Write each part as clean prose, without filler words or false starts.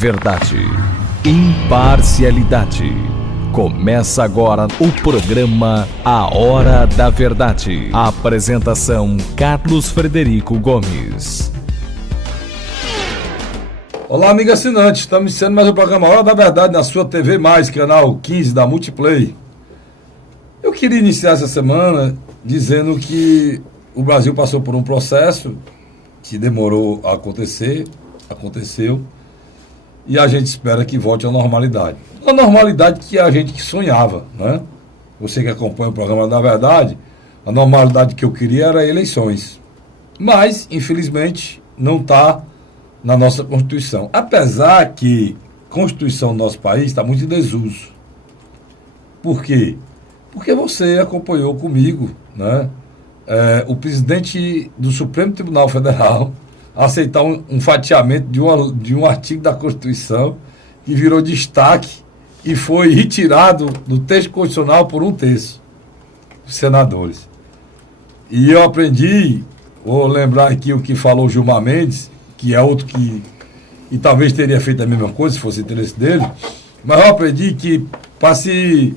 Verdade. Imparcialidade. Começa agora o programa A Hora da Verdade. A apresentação: Carlos Frederico Gomes. Olá, amigo assinante. Estamos iniciando mais um programa A Hora da Verdade na sua TV+, canal 15 da Multiplay. Eu queria iniciar essa semana dizendo que o Brasil passou por um processo que demorou a acontecer, aconteceu, e a gente espera que volte à normalidade. A normalidade que a gente sonhava, né? Você que acompanha o programa da Verdade, a normalidade que eu queria era eleições. Mas, infelizmente, não está na nossa Constituição. Apesar que a Constituição do nosso país está muito em desuso. Por quê? Porque você acompanhou comigo, né? O presidente do Supremo Tribunal Federal aceitar um fatiamento de um artigo da Constituição que virou destaque e foi retirado do texto constitucional por 1/3 dos senadores. E eu aprendi, vou lembrar aqui o que falou Gilmar Mendes, que é outro que e talvez teria feito a mesma coisa se fosse interesse dele, mas eu aprendi que para se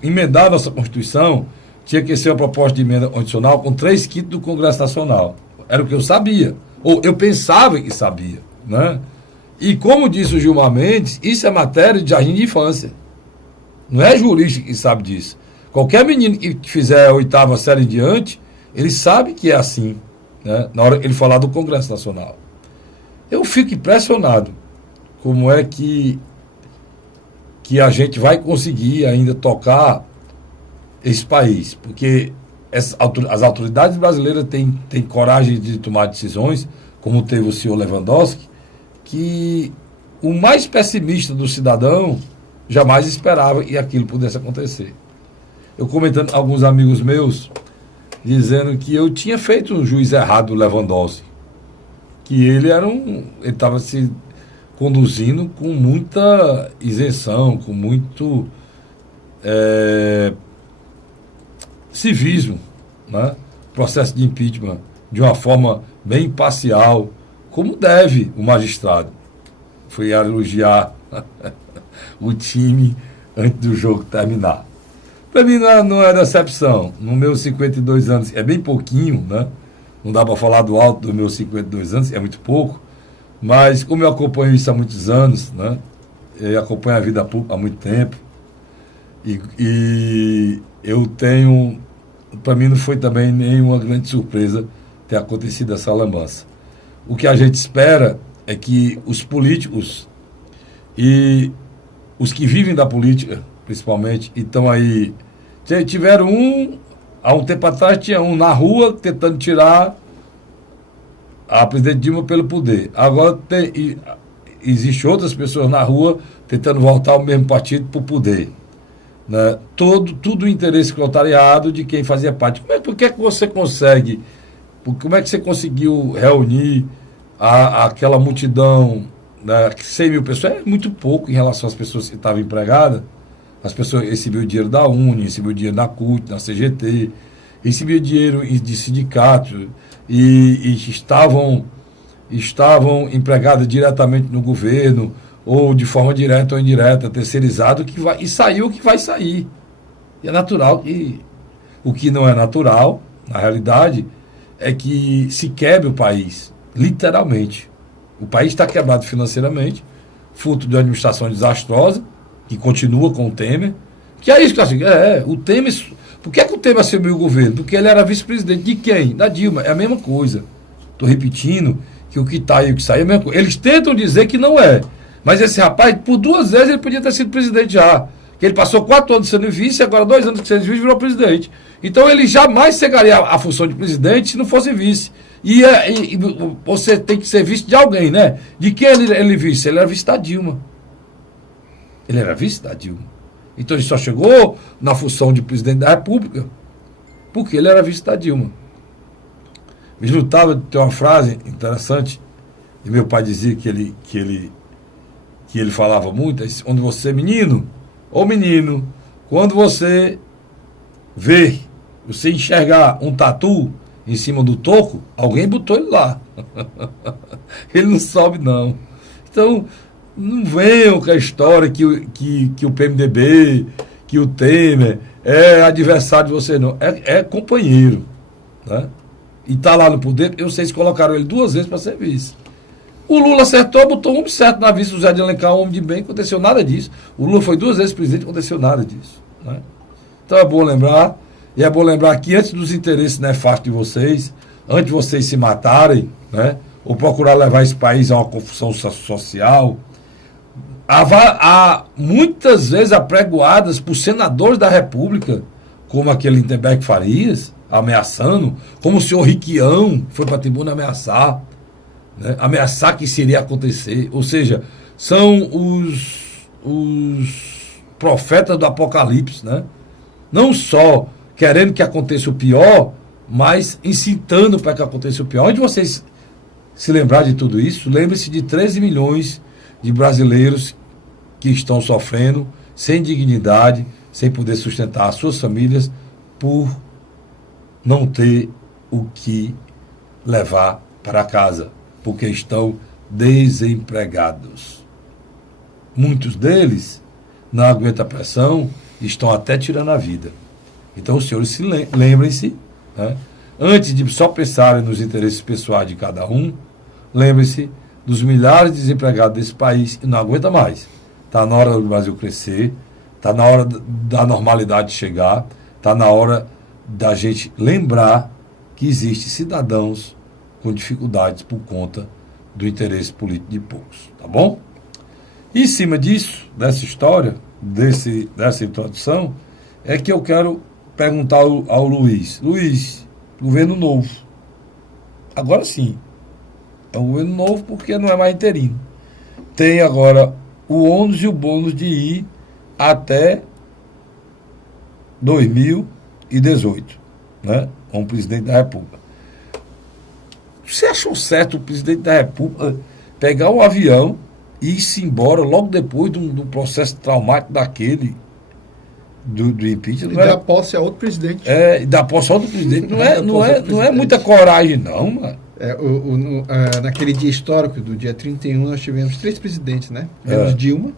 emendar a nossa Constituição, tinha que ser uma proposta de emenda constitucional com 3/5 do Congresso Nacional. Era o que eu sabia, ou eu pensava que sabia, né? E como disse o Gilmar Mendes, isso é matéria de jardim de infância. Não é jurista que sabe disso. Qualquer menino que fizer a 8ª série em diante, ele sabe que é assim, né? Na hora que ele falar do Congresso Nacional. Eu fico impressionado como é que a gente vai conseguir ainda tocar esse país, porque as autoridades brasileiras têm coragem de tomar decisões, como teve o senhor Lewandowski, que o mais pessimista do cidadão jamais esperava que aquilo pudesse acontecer. Eu comentando com alguns amigos meus, dizendo que eu tinha feito um juiz errado do Lewandowski, que ele estava se conduzindo com muita isenção, com muito civismo, né? Processo de impeachment de uma forma bem imparcial, como deve o magistrado. Fui elogiar o time antes do jogo terminar. Para mim não é decepção. Nos meus 52 anos, é bem pouquinho, né? Não dá para falar do alto dos meus 52 anos, é muito pouco, mas como eu acompanho isso há muitos anos, né? Eu acompanho a vida pública há muito tempo, e eu tenho, para mim não foi também nenhuma grande surpresa ter acontecido essa lambança. O que a gente espera é que os políticos e os que vivem da política, principalmente, e estão aí, tiveram há um tempo atrás tinha um na rua tentando tirar a presidente Dilma pelo poder. Agora existe outras pessoas na rua tentando voltar ao mesmo partido para o poder. Né? Tudo o interesse cotariado de quem fazia parte. Por que você consegue? Como é que você conseguiu reunir aquela multidão, né, 100 mil pessoas? É muito pouco em relação às pessoas que estavam empregadas. As pessoas recebiam dinheiro da Uni, recebiam dinheiro da CUT, da CGT, recebiam dinheiro de sindicatos e estavam empregadas diretamente no governo, ou de forma direta ou indireta, terceirizado, e saiu o que vai sair. E é natural que o que não é natural, na realidade, é que se quebre o país, literalmente. O país está quebrado financeiramente, fruto de uma administração desastrosa, que continua com o Temer, que é isso que eu acho. O Temer. Por que o Temer assumiu o governo? Porque ele era vice-presidente de quem? Da Dilma. É a mesma coisa. Estou repetindo que o que está e o que sai é a mesma coisa. Eles tentam dizer que não é. Mas esse rapaz, por 2 vezes, ele podia ter sido presidente já. Ele passou 4 anos sendo vice, e agora 2 anos sendo vice, virou presidente. Então ele jamais cegaria a função de presidente se não fosse vice. E você tem que ser vice de alguém, né? De quem ele vice? Ele era vice da Dilma. Ele era vice da Dilma. Então ele só chegou na função de presidente da República porque ele era vice da Dilma. Me juntava de ter uma frase interessante, e meu pai dizia que ele falava muito, onde você, menino, quando você enxergar um tatu em cima do toco, alguém botou ele lá. Ele não sobe, não. Então, não venham com a história que o PMDB, que o Temer é adversário de você, não. É companheiro. Né? E está lá no poder, vocês colocaram ele 2 vezes para ser vice. O Lula acertou, botou um homem certo na vice, o Zé de Alencar, um homem de bem, não aconteceu nada disso. O Lula foi 2 vezes presidente, não aconteceu nada disso. Né? Então é bom lembrar, e é bom lembrar que antes dos interesses nefastos de vocês, antes de vocês se matarem, né, ou procurar levar esse país a uma confusão social, há muitas vezes apregoadas por senadores da República, como aquele Lindenberg Farias, ameaçando, como o senhor Riquião foi para a tribuna ameaçar, né? Ameaçar que isso iria acontecer. Ou seja, são os profetas do Apocalipse, né? Não só querendo que aconteça o pior, mas incitando para que aconteça o pior. Onde vocês se lembrar de tudo isso, lembre-se de 13 milhões de brasileiros que estão sofrendo, sem dignidade, sem poder sustentar as suas famílias, por não ter o que levar para casa, porque estão desempregados. Muitos deles não aguentam a pressão, estão até tirando a vida. Então, os senhores lembrem-se, né, antes de só pensarem nos interesses pessoais de cada um, lembrem-se dos milhares de desempregados desse país e não aguenta mais. Está na hora do Brasil crescer, está na hora da normalidade chegar, está na hora da gente lembrar que existem cidadãos com dificuldades por conta do interesse político de poucos, tá bom? E em cima disso, dessa história, dessa introdução, é que eu quero perguntar ao Luiz. Luiz, governo novo. Agora sim, é um governo novo porque não é mais interino. Tem agora o ônus e o bônus de ir até 2018, né, como presidente da República. Você achou certo o presidente da República pegar o avião e ir-se embora logo depois de um processo traumático daquele do impeachment? E dar posse a outro presidente. E dar posse a outro presidente. Não é muita coragem, não, mano. Naquele dia histórico do dia 31, nós tivemos 3 presidentes, né? Tivemos Dilma,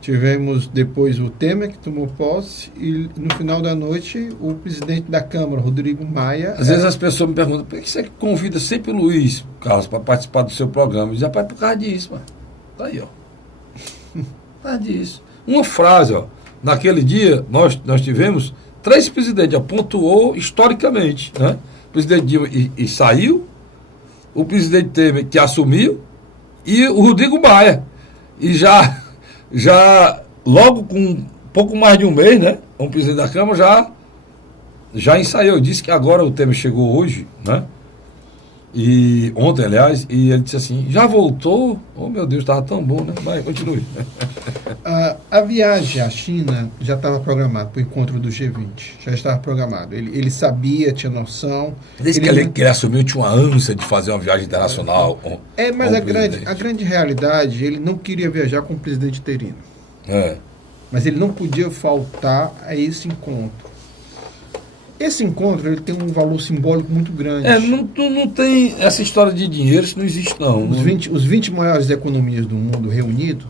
tivemos depois o Temer, que tomou posse, e no final da noite o presidente da Câmara, Rodrigo Maia. Às vezes as pessoas me perguntam, por que você convida sempre o Luiz, Carlos, para participar do seu programa? Eu digo, rapaz, por causa disso, mano. Tá aí, ó. Por causa disso. Uma frase, ó. Naquele dia, nós tivemos 3 presidentes, pontuou historicamente, né? O presidente Dilma e saiu, o presidente Temer que assumiu, e o Rodrigo Maia. E já logo com pouco mais de um mês, né? O presidente da Câmara já ensaiou. Disse que agora o Temer chegou hoje, né? E ontem, aliás, e ele disse assim, já voltou? Oh, meu Deus, estava tão bom, né? Vai, continue. A viagem à China já estava programada para o encontro do G20. Já estava programado. Ele sabia, tinha noção. Desde que ele assumiu, tinha uma ânsia de fazer uma viagem internacional. Mas a grande realidade, ele não queria viajar com o presidente interino. Mas ele não podia faltar a esse encontro. Esse encontro ele tem um valor simbólico muito grande. Não tem essa história de dinheiro, isso não existe, não. Os 20 maiores economias do mundo reunidos,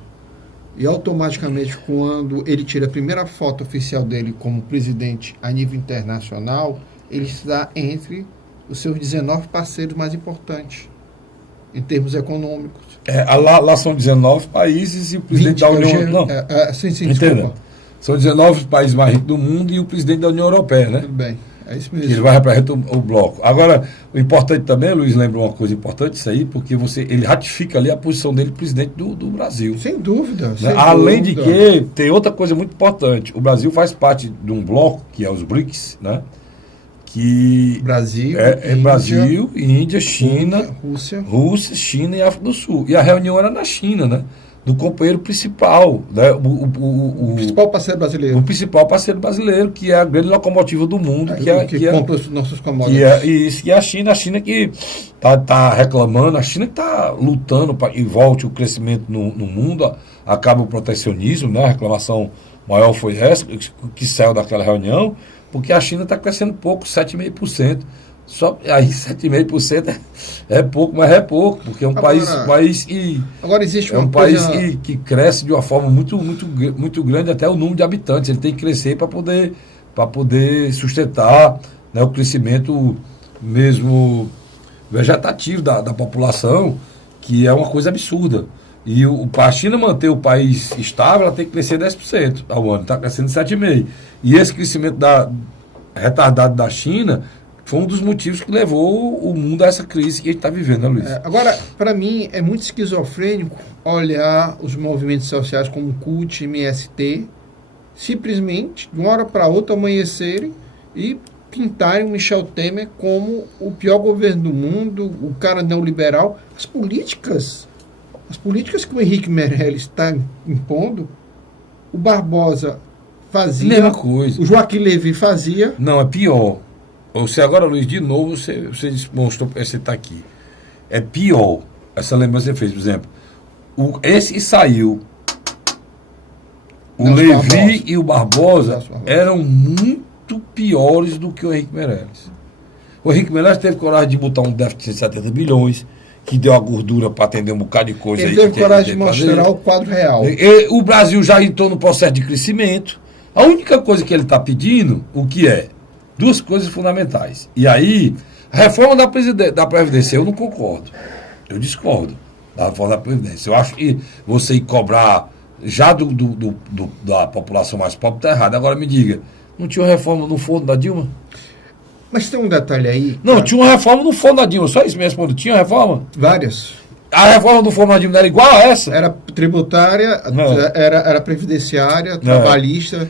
e automaticamente, quando ele tira a primeira foto oficial dele como presidente a nível internacional, ele está entre os seus 19 parceiros mais importantes, em termos econômicos. Lá são 19 países e o presidente da União... Sim, desculpa. São 19 países mais ricos do mundo e o presidente da União Europeia, né? Tudo bem, é isso mesmo. Que ele vai representar o bloco. Agora, o importante também, Luiz, lembrou uma coisa importante isso aí, porque ele ratifica ali a posição dele presidente do Brasil. Sem dúvida. Né? Além de que, tem outra coisa muito importante. O Brasil faz parte de um bloco, que é os BRICS, né? Que Brasil, Índia, China, Rússia, China e África do Sul. E a reunião era na China, né? Do companheiro principal, né? O principal parceiro brasileiro. O principal parceiro brasileiro, que é a grande locomotiva do mundo. Que compra os nossos commodities. E a China que tá reclamando, a China que está lutando para que volte o crescimento no mundo, acaba o protecionismo, né? A reclamação maior foi essa, que saiu daquela reunião, porque a China está crescendo pouco, 7,5%. Só aí 7,5% é pouco, mas é pouco, porque é um país agora existe uma país coisa... que cresce de uma forma muito grande, até o número de habitantes. Ele tem que crescer para poder sustentar, né, o crescimento mesmo vegetativo da população, que é uma coisa absurda. E para a China manter o país estável, ela tem que crescer 10% ao ano, está crescendo 7,5%. E esse crescimento retardado da China foi um dos motivos que levou o mundo a essa crise que a gente está vivendo, né, Luiz? Agora, para mim, é muito esquizofrênico olhar os movimentos sociais como CUT, MST, simplesmente, de uma hora para outra, amanhecerem e pintarem o Michel Temer como o pior governo do mundo, o cara neoliberal. As políticas que o Henrique Meirelles está impondo, o Barbosa fazia, mesma coisa. O Joaquim Levy fazia. Não, é pior. Você agora, Luiz, de novo, você mostrou para você estar aqui. É pior. Essa lembrança que você fez, por exemplo. Esse saiu. O Levy e o Barbosa eram muito piores do que o Henrique Meirelles. O Henrique Meirelles teve coragem de botar um déficit de 70 bilhões, que deu a gordura para atender um bocado de coisa. Ele teve coragem de mostrar o quadro real. O Brasil já entrou no processo de crescimento. A única coisa que ele está pedindo, o que é? Duas coisas fundamentais. E aí, a reforma da Previdência, eu não concordo. Eu discordo da reforma da Previdência. Eu acho que você ir cobrar já da população mais pobre está errado. Agora me diga, não tinha uma reforma no fundo da Dilma? Mas tem um detalhe aí... Não, tinha uma reforma no fundo da Dilma, só isso me responde. Tinha reforma? Várias. A reforma do fundo da Dilma era igual a essa? Era tributária, era previdenciária, trabalhista...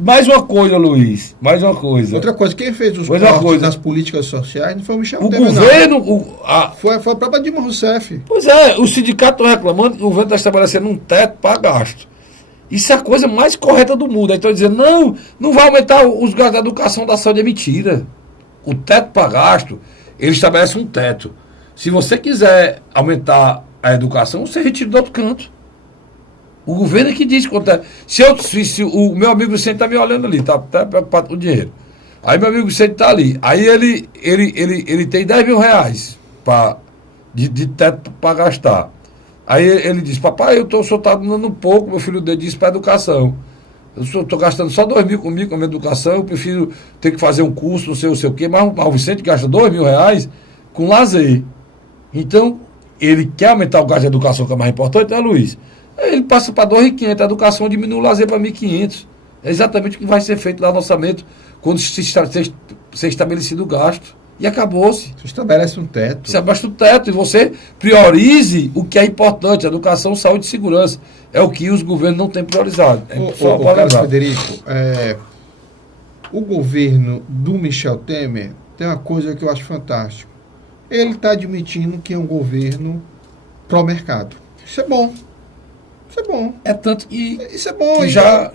Mais uma coisa, Luiz. Mais uma coisa. Outra coisa, quem fez os cortes nas políticas sociais não foi o Michel Temer, governo... Foi a própria Dilma Rousseff. Pois é, os sindicatos estão reclamando que o governo está estabelecendo um teto para gasto. Isso é a coisa mais correta do mundo. Aí estão dizendo, não vai aumentar os gastos da educação, da saúde. É mentira. O teto para gasto, ele estabelece um teto. Se você quiser aumentar a educação, você retira do outro canto. O governo é que diz quanto é. Se o meu amigo Vicente está me olhando ali, está preocupado com o dinheiro. Aí meu amigo Vicente está ali. Aí ele tem 10 mil reais de teto para gastar. Aí ele diz, papai, o senhor está dando pouco, meu filho dele disse, para educação. Eu estou gastando só 2 mil comigo com a minha educação, eu prefiro ter que fazer um curso, não sei o quê, mas o Vicente gasta 2 mil reais com lazer. Então, ele quer aumentar o gasto de educação, que é mais importante, né, Luiz? Ele passa para 2.500, a educação diminui o lazer para 1.500. É exatamente o que vai ser feito lá no orçamento quando ser estabelecido o gasto. E acabou-se. Você estabelece um teto. Você abaixa o teto e você priorize o que é importante, educação, saúde e segurança. É o que os governos não têm priorizado. Carlos Frederico, o governo do Michel Temer tem uma coisa que eu acho fantástico. Ele está admitindo que é um governo pró-mercado. Isso é bom. Isso é bom. É tanto que isso é bom. Que já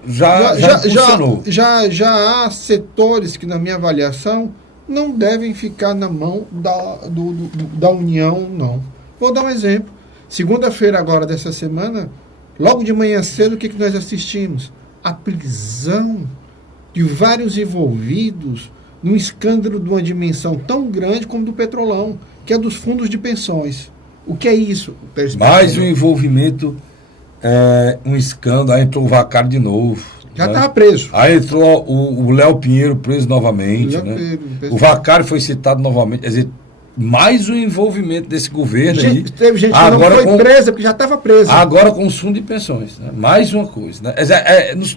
funcionou. Já há setores que, na minha avaliação, não devem ficar na mão da União, não. Vou dar um exemplo. Segunda-feira agora dessa semana, logo de manhã cedo, o que nós assistimos? A prisão de vários envolvidos num escândalo de uma dimensão tão grande como do Petrolão, que é dos fundos de pensões. O que é isso? Mais um envolvimento... um escândalo, aí entrou o Vacari de novo. Já estava preso. Aí entrou o Léo Pinheiro preso novamente. O Vacari foi citado novamente. Quer dizer, mais um envolvimento desse governo aí. Teve gente que agora não foi presa, porque já estava presa. Agora com o fundo de pensões. Né? Mais uma coisa. Né?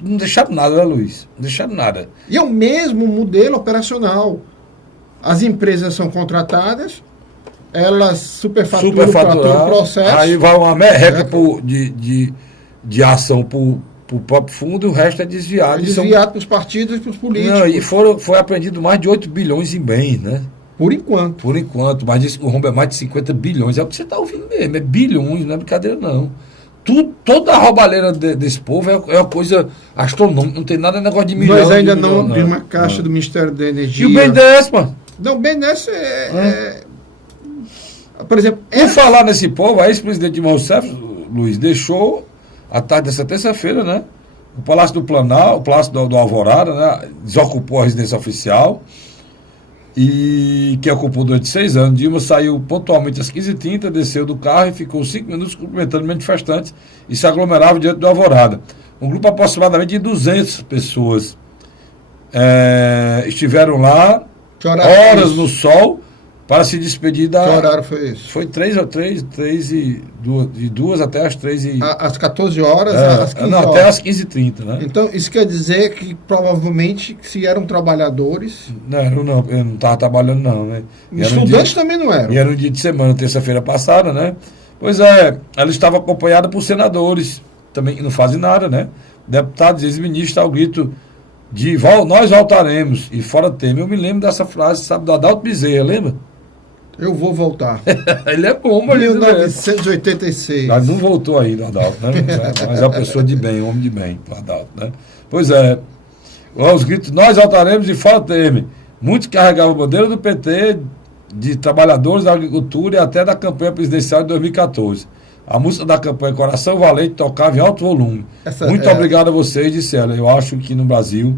Não deixaram nada, né, Luiz? Não deixaram nada. E é o mesmo modelo operacional. As empresas são contratadas, elas superfaturam o processo. Aí vai uma merreca de ação para o próprio fundo e o resto é desviado. Desviado para os partidos e para os políticos. Não, e foi apreendido mais de 8 bilhões em bens, né? Por enquanto. Mas diz que o rombo é mais de 50 bilhões. É o que você está ouvindo mesmo. É bilhões, não é brincadeira, não. Toda a roubalheira desse povo é uma coisa astronômica. Não tem nada negócio de milhão. Nós ainda não abrimos uma caixa do Ministério da Energia. E o BNDES, mano? Não, o BNDES por exemplo... Por falar nesse povo, a ex-presidente Dilma Rousseff, Luiz, deixou, à tarde dessa terça-feira, né? O Palácio do Planalto, o Palácio do Alvorada, né? Desocupou a residência oficial. e que ocupou durante 6 anos. Dilma saiu pontualmente às 15h30, desceu do carro e ficou 5 minutos cumprimentando manifestantes e se aglomerava diante do Alvorada. Um grupo aproximadamente de 200 pessoas estiveram lá horas no sol para se despedir da... Que horário foi isso? Foi 2 até as 3 Às 14 horas, às 15 não, horas. até às 15h30, né? Então, isso quer dizer que provavelmente, se eram trabalhadores... Não, eu não estava trabalhando não, né? Estudantes também não eram. E era um dia de semana, terça-feira passada, né? Pois é, ela estava acompanhada por senadores, também que não fazem nada, né? Deputados, ex-ministros, ao grito de nós voltaremos, e fora Temer. Eu me lembro dessa frase, sabe, do Adalto Bezerra, lembra? Eu vou voltar. Ele é bom, mas 1986. Mas não voltou ainda, o Adalto, né? Mas é uma pessoa de bem, um homem de bem, o Adalto, né? Pois é, os gritos, nós voltaremos e fora Temer. Muitos carregavam a bandeira do PT, de trabalhadores da agricultura e até da campanha presidencial de 2014. A música da campanha Coração Valente tocava em alto volume. Muito obrigado a vocês, disse ela. Eu acho que no Brasil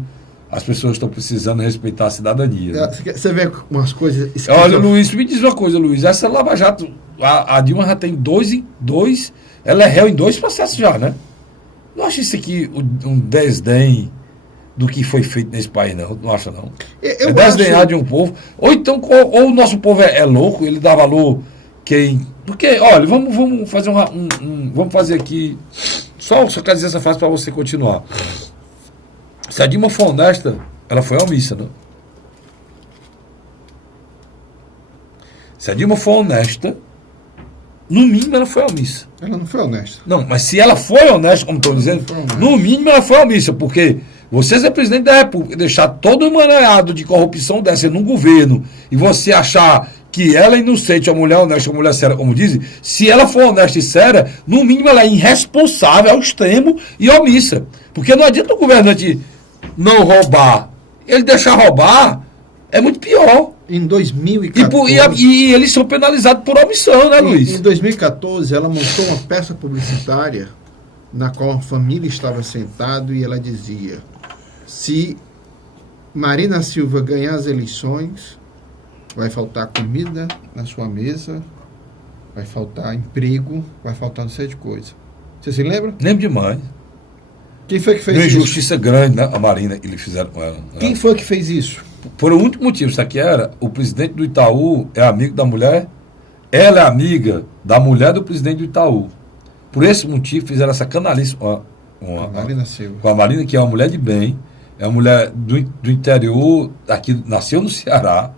as pessoas estão precisando respeitar a cidadania. Né? Você vê umas coisas... Olha, Luiz, me diz uma coisa, Luiz. Essa Lava Jato, a Dilma já tem dois... Ela é réu em 2 processos já, né? Não acha isso aqui um desdém do que foi feito nesse país, não? Não acha, não? Eu desdenhar de um povo. Ou então, ou o nosso povo é louco, ele dá valor quem... Porque, olha, vamos fazer vamos fazer aqui... Só quero dizer essa frase para você continuar. Se a Dilma for honesta, ela foi omissa, né? Se a Dilma for honesta, no mínimo ela foi omissa. Ela não foi honesta. Não, mas se ela foi honesta, como estou dizendo, no mínimo ela foi omissa, porque você ser presidente da República, deixar todo emaranhado de corrupção dessa num governo, e você achar que ela é inocente, a mulher honesta, a mulher séria, como dizem, se ela for honesta e séria, no mínimo ela é irresponsável ao extremo e omissa. Porque não adianta o governante não roubar. Ele deixar roubar é muito pior. Em 2014... E eles são penalizados por omissão, né, Luiz? Em 2014, ela montou uma peça publicitária na qual a família estava sentada e ela dizia: se Marina Silva ganhar as eleições, vai faltar comida na sua mesa, vai faltar emprego, vai faltar não sei de coisa. Você se lembra? Lembro demais. Quem foi que fez Uma isso? injustiça grande, né? A Marina, que eles fizeram com ela. Quem foi que fez isso? Por um único motivo, isso aqui era, o presidente do Itaú é amigo da mulher, ela é amiga da mulher do presidente do Itaú. Por esse motivo, fizeram essa canalice com a Marina Silva. Com a Marina, que é uma mulher de bem, é uma mulher do interior, aqui, nasceu no Ceará,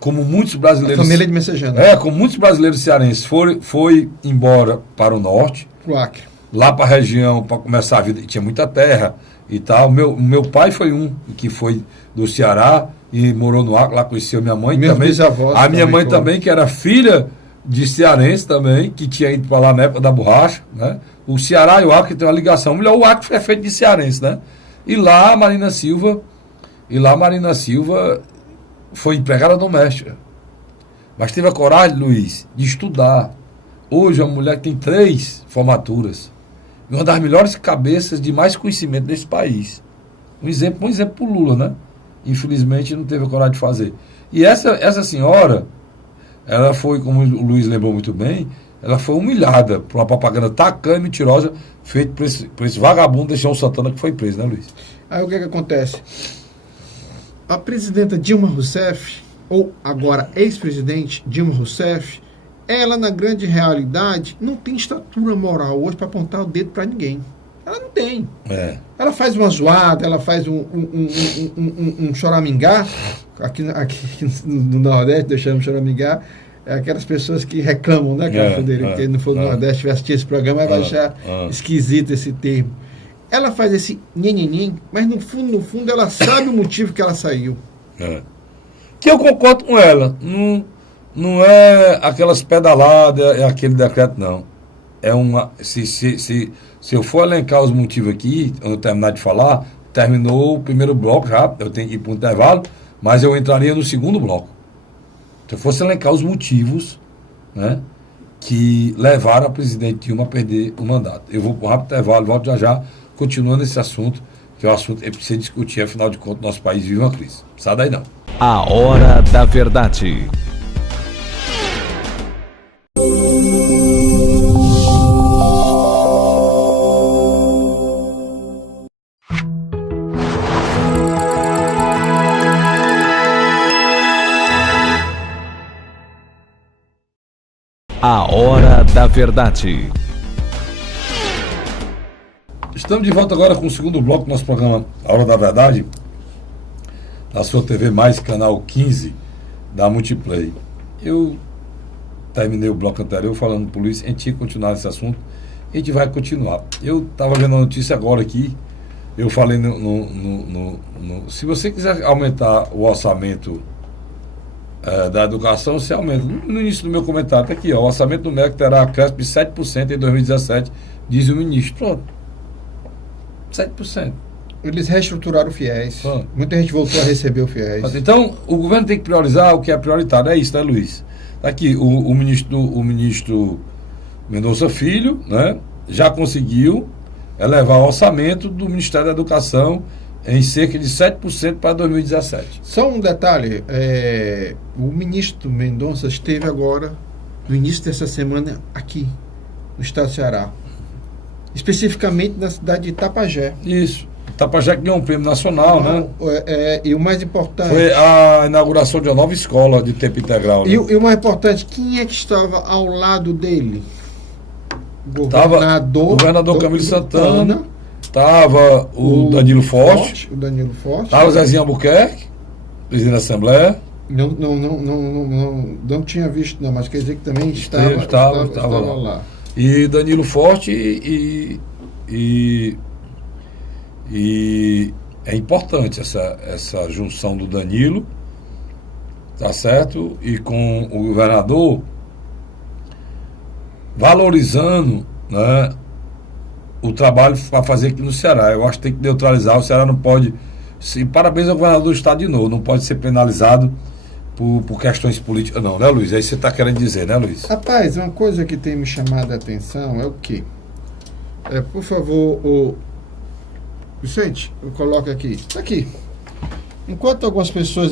como muitos brasileiros... A família de Messejana. Como muitos brasileiros cearenses foi embora para o norte, Pro Acre. lá para a região, para começar a vida, e tinha muita terra e tal. Meu pai foi um que foi do Ceará e morou no Acre, lá conheceu minha mãe também. A minha mãe também, que era filha de cearense também, que tinha ido para lá na época da borracha, né? O Ceará e o Acre tem uma ligação. Melhor, o Acre é feito de cearense, né? E lá a Marina Silva foi empregada doméstica. Mas teve a coragem, Luiz, de estudar. Hoje a mulher tem 3 formaturas. Uma das melhores cabeças de mais conhecimento desse país. Um exemplo para o Lula, né? Infelizmente não teve a coragem de fazer. E essa senhora, ela foi, como o Luiz lembrou muito bem, ela foi humilhada por uma propaganda tacana e mentirosa feita por esse vagabundo Deixão Santana que foi preso, né, Luiz? Aí o que acontece? A presidenta Dilma Rousseff, ou agora ex-presidente Dilma Rousseff, ela, na grande realidade, não tem estatura moral hoje para apontar o dedo para ninguém. Ela não tem. Ela faz uma zoada, ela faz um choramingá. Aqui no Nordeste, deixamos choramingá. É aquelas pessoas que reclamam, né, Frederico? Quem não for do Nordeste, tiver assistido esse programa, vai achar esquisito esse termo. Ela faz esse nhenhenhen, mas no fundo, ela sabe o motivo que ela saiu. Que eu concordo com ela. Não é aquelas pedaladas, é aquele decreto, não. É uma. Se eu for elencar os motivos aqui, quando eu terminar de falar, terminou o primeiro bloco já, eu tenho que ir para um intervalo, mas eu entraria no segundo bloco. Se eu fosse elencar os motivos, né, que levaram a presidente Dilma a perder o mandato. Eu vou para um rápido intervalo, volto já, continuando esse assunto, que é um assunto que precisa discutir, afinal de contas, nosso país vive uma crise. Sai daí não. A Hora da Verdade. A Hora da Verdade. Estamos de volta agora com o segundo bloco do nosso programa A Hora da Verdade, na sua TV Mais, canal 15 da Multiplay. Eu terminei o bloco anterior falando polícia, a gente tinha que continuar nesse assunto, a gente vai continuar. Eu estava vendo a notícia agora aqui, eu falei se você quiser aumentar o orçamento da educação, você aumenta. No início do meu comentário, está aqui, ó, o orçamento do MEC terá acréscimo de 7% em 2017, diz o ministro. Pronto. 7%. Eles reestruturaram o FIES. Muita gente voltou a receber o FIES. Então, o governo tem que priorizar o que é prioritário. É isso, né, Luiz? Tá aqui, o ministro Mendonça Filho, né, já conseguiu elevar o orçamento do Ministério da Educação em cerca de 7% para 2017. Só um detalhe, o ministro Mendonça esteve agora, no início dessa semana, aqui, no estado do Ceará. Especificamente na cidade de Itapajé. Isso. Itapajé que ganhou um prêmio nacional, né? E o mais importante... Foi a inauguração de uma nova escola de tempo integral. Né? E o mais importante, quem é que estava ao lado dele? Governador Camilo Santana. Estava o Danilo Forte. O Danilo Forte. Estava o Zezinho Albuquerque, presidente da Assembleia. Não tinha visto, não, mas quer dizer que também estava lá. E Danilo Forte e é importante essa junção do Danilo, tá certo? E com o governador valorizando, né, o trabalho para fazer aqui no Ceará. Eu acho que tem que neutralizar, o Ceará não pode... Parabéns ao governador do estado de novo, não pode ser penalizado por questões políticas, não, né, Luiz? É isso que você está querendo dizer, né, Luiz? Rapaz, uma coisa que tem me chamado a atenção é o quê? Por favor, Vicente, eu coloco aqui. Está aqui. Enquanto algumas pessoas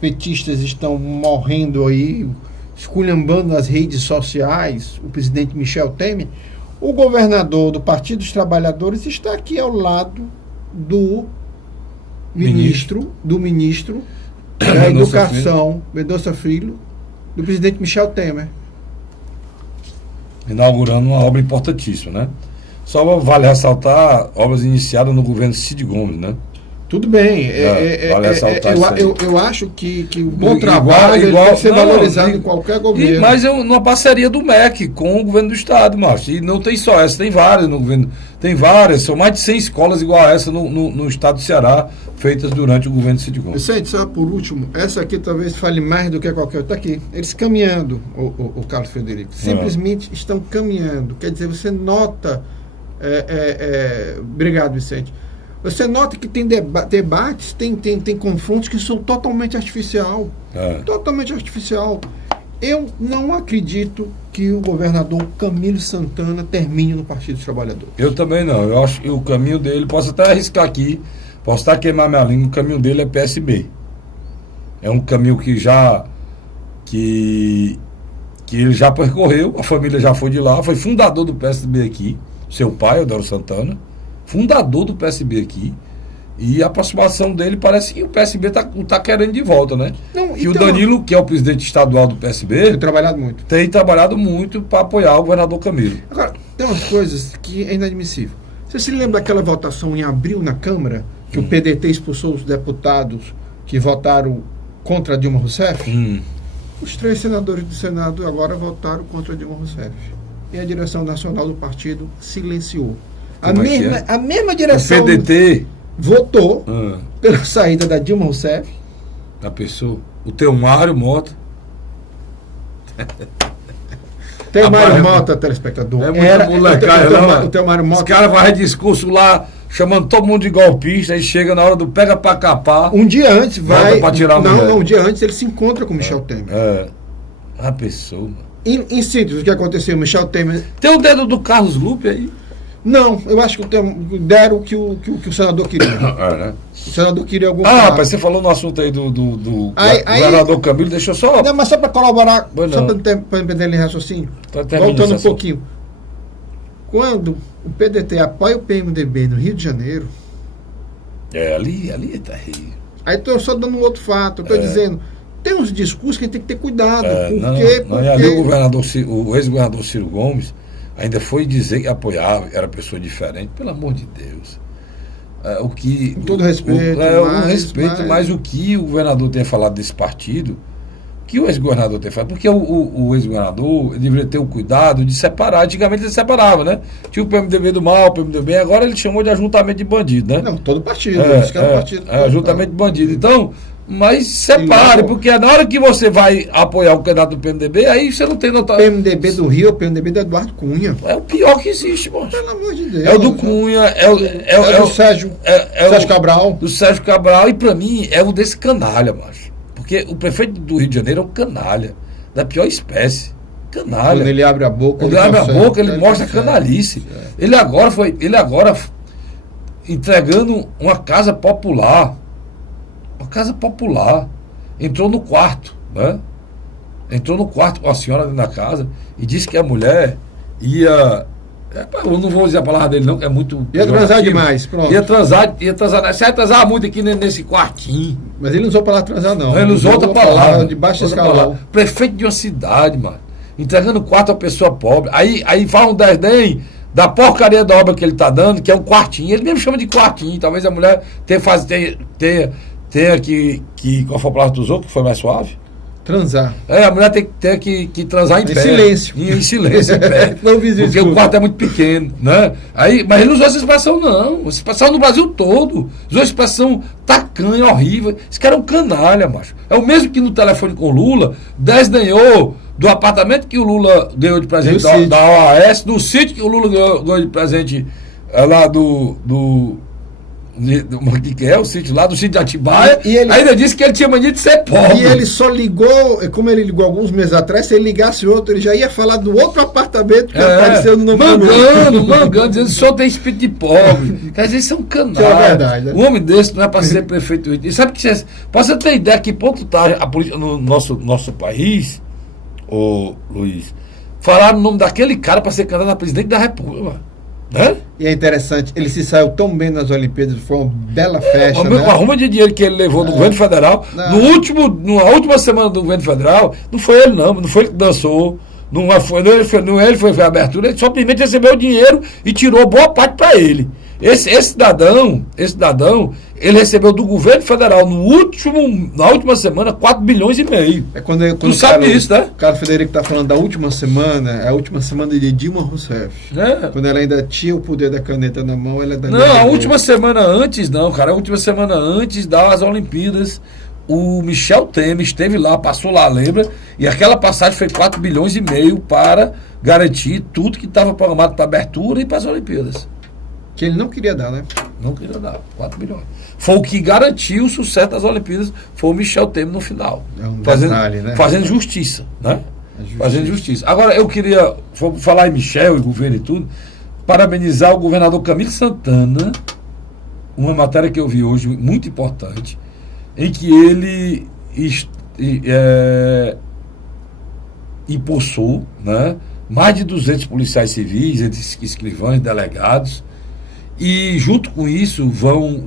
petistas estão morrendo aí, esculhambando nas redes sociais, o presidente Michel Temer, o governador do Partido dos Trabalhadores está aqui ao lado do ministro da Educação, Mendonça Filho, do presidente Michel Temer. Inaugurando uma obra importantíssima, né? Só vale ressaltar obras iniciadas no governo Cid Gomes, né? Tudo bem. Vale ressaltar eu acho que o bom trabalho tem que ser valorizado em qualquer governo. Mas numa parceria do MEC com o governo do estado, Márcio. E não tem só essa, tem várias no governo. Tem várias, são mais de 100 escolas igual a essa no estado do Ceará, feitas durante o governo de Cid Gomes. Vicente, só por último, essa aqui talvez fale mais do que qualquer outra. Está aqui. Eles caminhando, o Carlos Frederico. Simplesmente estão caminhando. Quer dizer, você nota... Obrigado, Vicente. Você nota que tem debates, tem confrontos que são totalmente artificial. Totalmente artificial. Eu não acredito que o governador Camilo Santana termine no Partido dos Trabalhadores. Eu também não. Eu acho que o caminho dele, posso até arriscar aqui, posso até queimar minha língua, o caminho dele é PSB. É um caminho que ele já percorreu, a família já foi de lá, foi fundador do PSB aqui, seu pai, Odoro Santana, fundador do PSB aqui, e a aproximação dele parece que o PSB tá querendo de volta, né? Não, e o Danilo, que é o presidente estadual do PSB, tem trabalhado muito para apoiar o governador Camilo. Agora, tem umas coisas que é inadmissível. Você se lembra daquela votação em abril na Câmara, que o PDT expulsou os deputados que votaram contra Dilma Rousseff? Os 3 senadores do Senado agora votaram contra Dilma Rousseff. E a direção nacional do partido silenciou. A mesma direção... O PDT... votou pela saída da Dilma Rousseff. A pessoa, o Teomário Mota. Teomário Mota, telespectador. O Teomário Mota. Os caras fazem discurso lá, chamando todo mundo de golpista, aí chega na hora do pega pra capar. Um dia antes vai. Pra tirar um dia antes ele se encontra com Michel Temer. A pessoa. Em síntese, o que aconteceu? Michel Temer. Tem o dedo do Carlos Lupe aí. Não, eu acho que deram o que o senador queria. Né? O senador queria algum rapaz, você falou no assunto aí do governador Camilo, deixa eu só... Não, mas só para colaborar, Pois só não. para entender o raciocínio, Termina voltando um esse pouquinho. Quando o PDT apoia o PMDB no Rio de Janeiro, ali é terrível. aí estou só dando um outro fato, estou dizendo, tem uns discursos que a gente tem que ter cuidado, Não, e ali o ex-governador Ciro Gomes ainda foi dizer que apoiava, era pessoa diferente, pelo amor de Deus. Com todo respeito, mas o que o governador tem falado desse partido, que o ex-governador tem falado, porque o ex-governador deveria ter o cuidado de separar. Antigamente ele separava, né? Tinha o PMDB do mal, o PMDB, agora ele chamou de ajuntamento de bandido, né? Não, todo partido. Partido. Ajuntamento de bandido. Então, mas separe, porque na hora que você vai apoiar o candidato do PMDB, aí você não tem notado. PMDB do Rio é o PMDB do Eduardo Cunha. É o pior que existe, mano. Pelo amor de Deus. É o do Cunha, é o Sérgio Cabral. Do Sérgio Cabral, e pra mim é o desse canalha, macho. Porque o prefeito do Rio de Janeiro é um canalha, da pior espécie. Canalha. Quando ele abre a boca, ele mostra canalice. Ele agora entregando uma casa popular. Uma casa popular. Entrou no quarto, né? Entrou no quarto com a senhora dentro da casa e disse que a mulher ia... Eu não vou dizer a palavra dele não, que é muito... Ia transar demais, pronto. Ia transar. Você ia transar muito aqui nesse quartinho. Mas ele não usou a palavra transar, não. Ele usou outra palavra. De baixo escalão. Prefeito de uma cidade, mano. Entregando quarto a pessoa pobre. Aí fala um desdém da porcaria da obra que ele tá dando, que é um quartinho. Ele mesmo chama de quartinho. Talvez a mulher tenha que qual foi a palavra que tu usou, que foi mais suave? Transar. A mulher tem que transar em pé. Silêncio. Em silêncio, em pé. Não vi isso. Porque o quarto é muito pequeno, né? Mas ele não usou essa expressão, não. Essa expressão no Brasil todo. Usou a expressão tacanha, horrível. Esse cara é um canalha, macho. É o mesmo que no telefone com o Lula desdenhou do apartamento que o Lula ganhou de presente da OAS, do sítio que o Lula ganhou de presente lá do que é o sítio lá, do sítio de Atibaia, ainda disse que ele tinha mania de ser pobre. E ele só ligou, como ele ligou alguns meses atrás, se ele ligasse outro, ele já ia falar do outro apartamento que apareceu no nome mangando, dizendo que só tem espírito de pobre. Quer dizer, isso é um canal. É verdade, né? Um homem desse não é para ser prefeito. E sabe que você ter ideia que ponto está a política no nosso país, ô Luiz, falaram o nome daquele cara para ser candidato a presidente da República, mano. Né? E é interessante, ele se saiu tão bem nas Olimpíadas, foi uma bela festa. A ruma de dinheiro que ele levou do governo federal, na última semana do governo federal, não foi ele não foi ele que dançou, não ele foi a abertura, ele simplesmente recebeu o dinheiro e tirou boa parte para ele. Esse cidadão, ele recebeu do governo federal na última semana 4 bilhões e meio. Quando tu sabe isso, né? O Carlos Frederico está falando da última semana, é a última semana de Dilma Rousseff. Quando ela ainda tinha o poder da caneta na mão, ela ainda... Não, a última semana antes das Olimpíadas, o Michel Temer esteve lá, passou lá, lembra? E aquela passagem foi 4 bilhões e meio para garantir tudo que estava programado para a abertura e para as Olimpíadas. Que ele não queria dar, né? Não queria dar, 4 bilhões. Foi o que garantiu o sucesso das Olimpíadas, foi o Michel Temer no final. Fazendo justiça, né? Fazendo justiça. Agora, eu queria falar em Michel e governo e tudo, parabenizar o governador Camilo Santana, uma matéria que eu vi hoje, muito importante, em que ele impulsou, né, mais de 200 policiais civis, entre escrivães, delegados, e junto com isso vão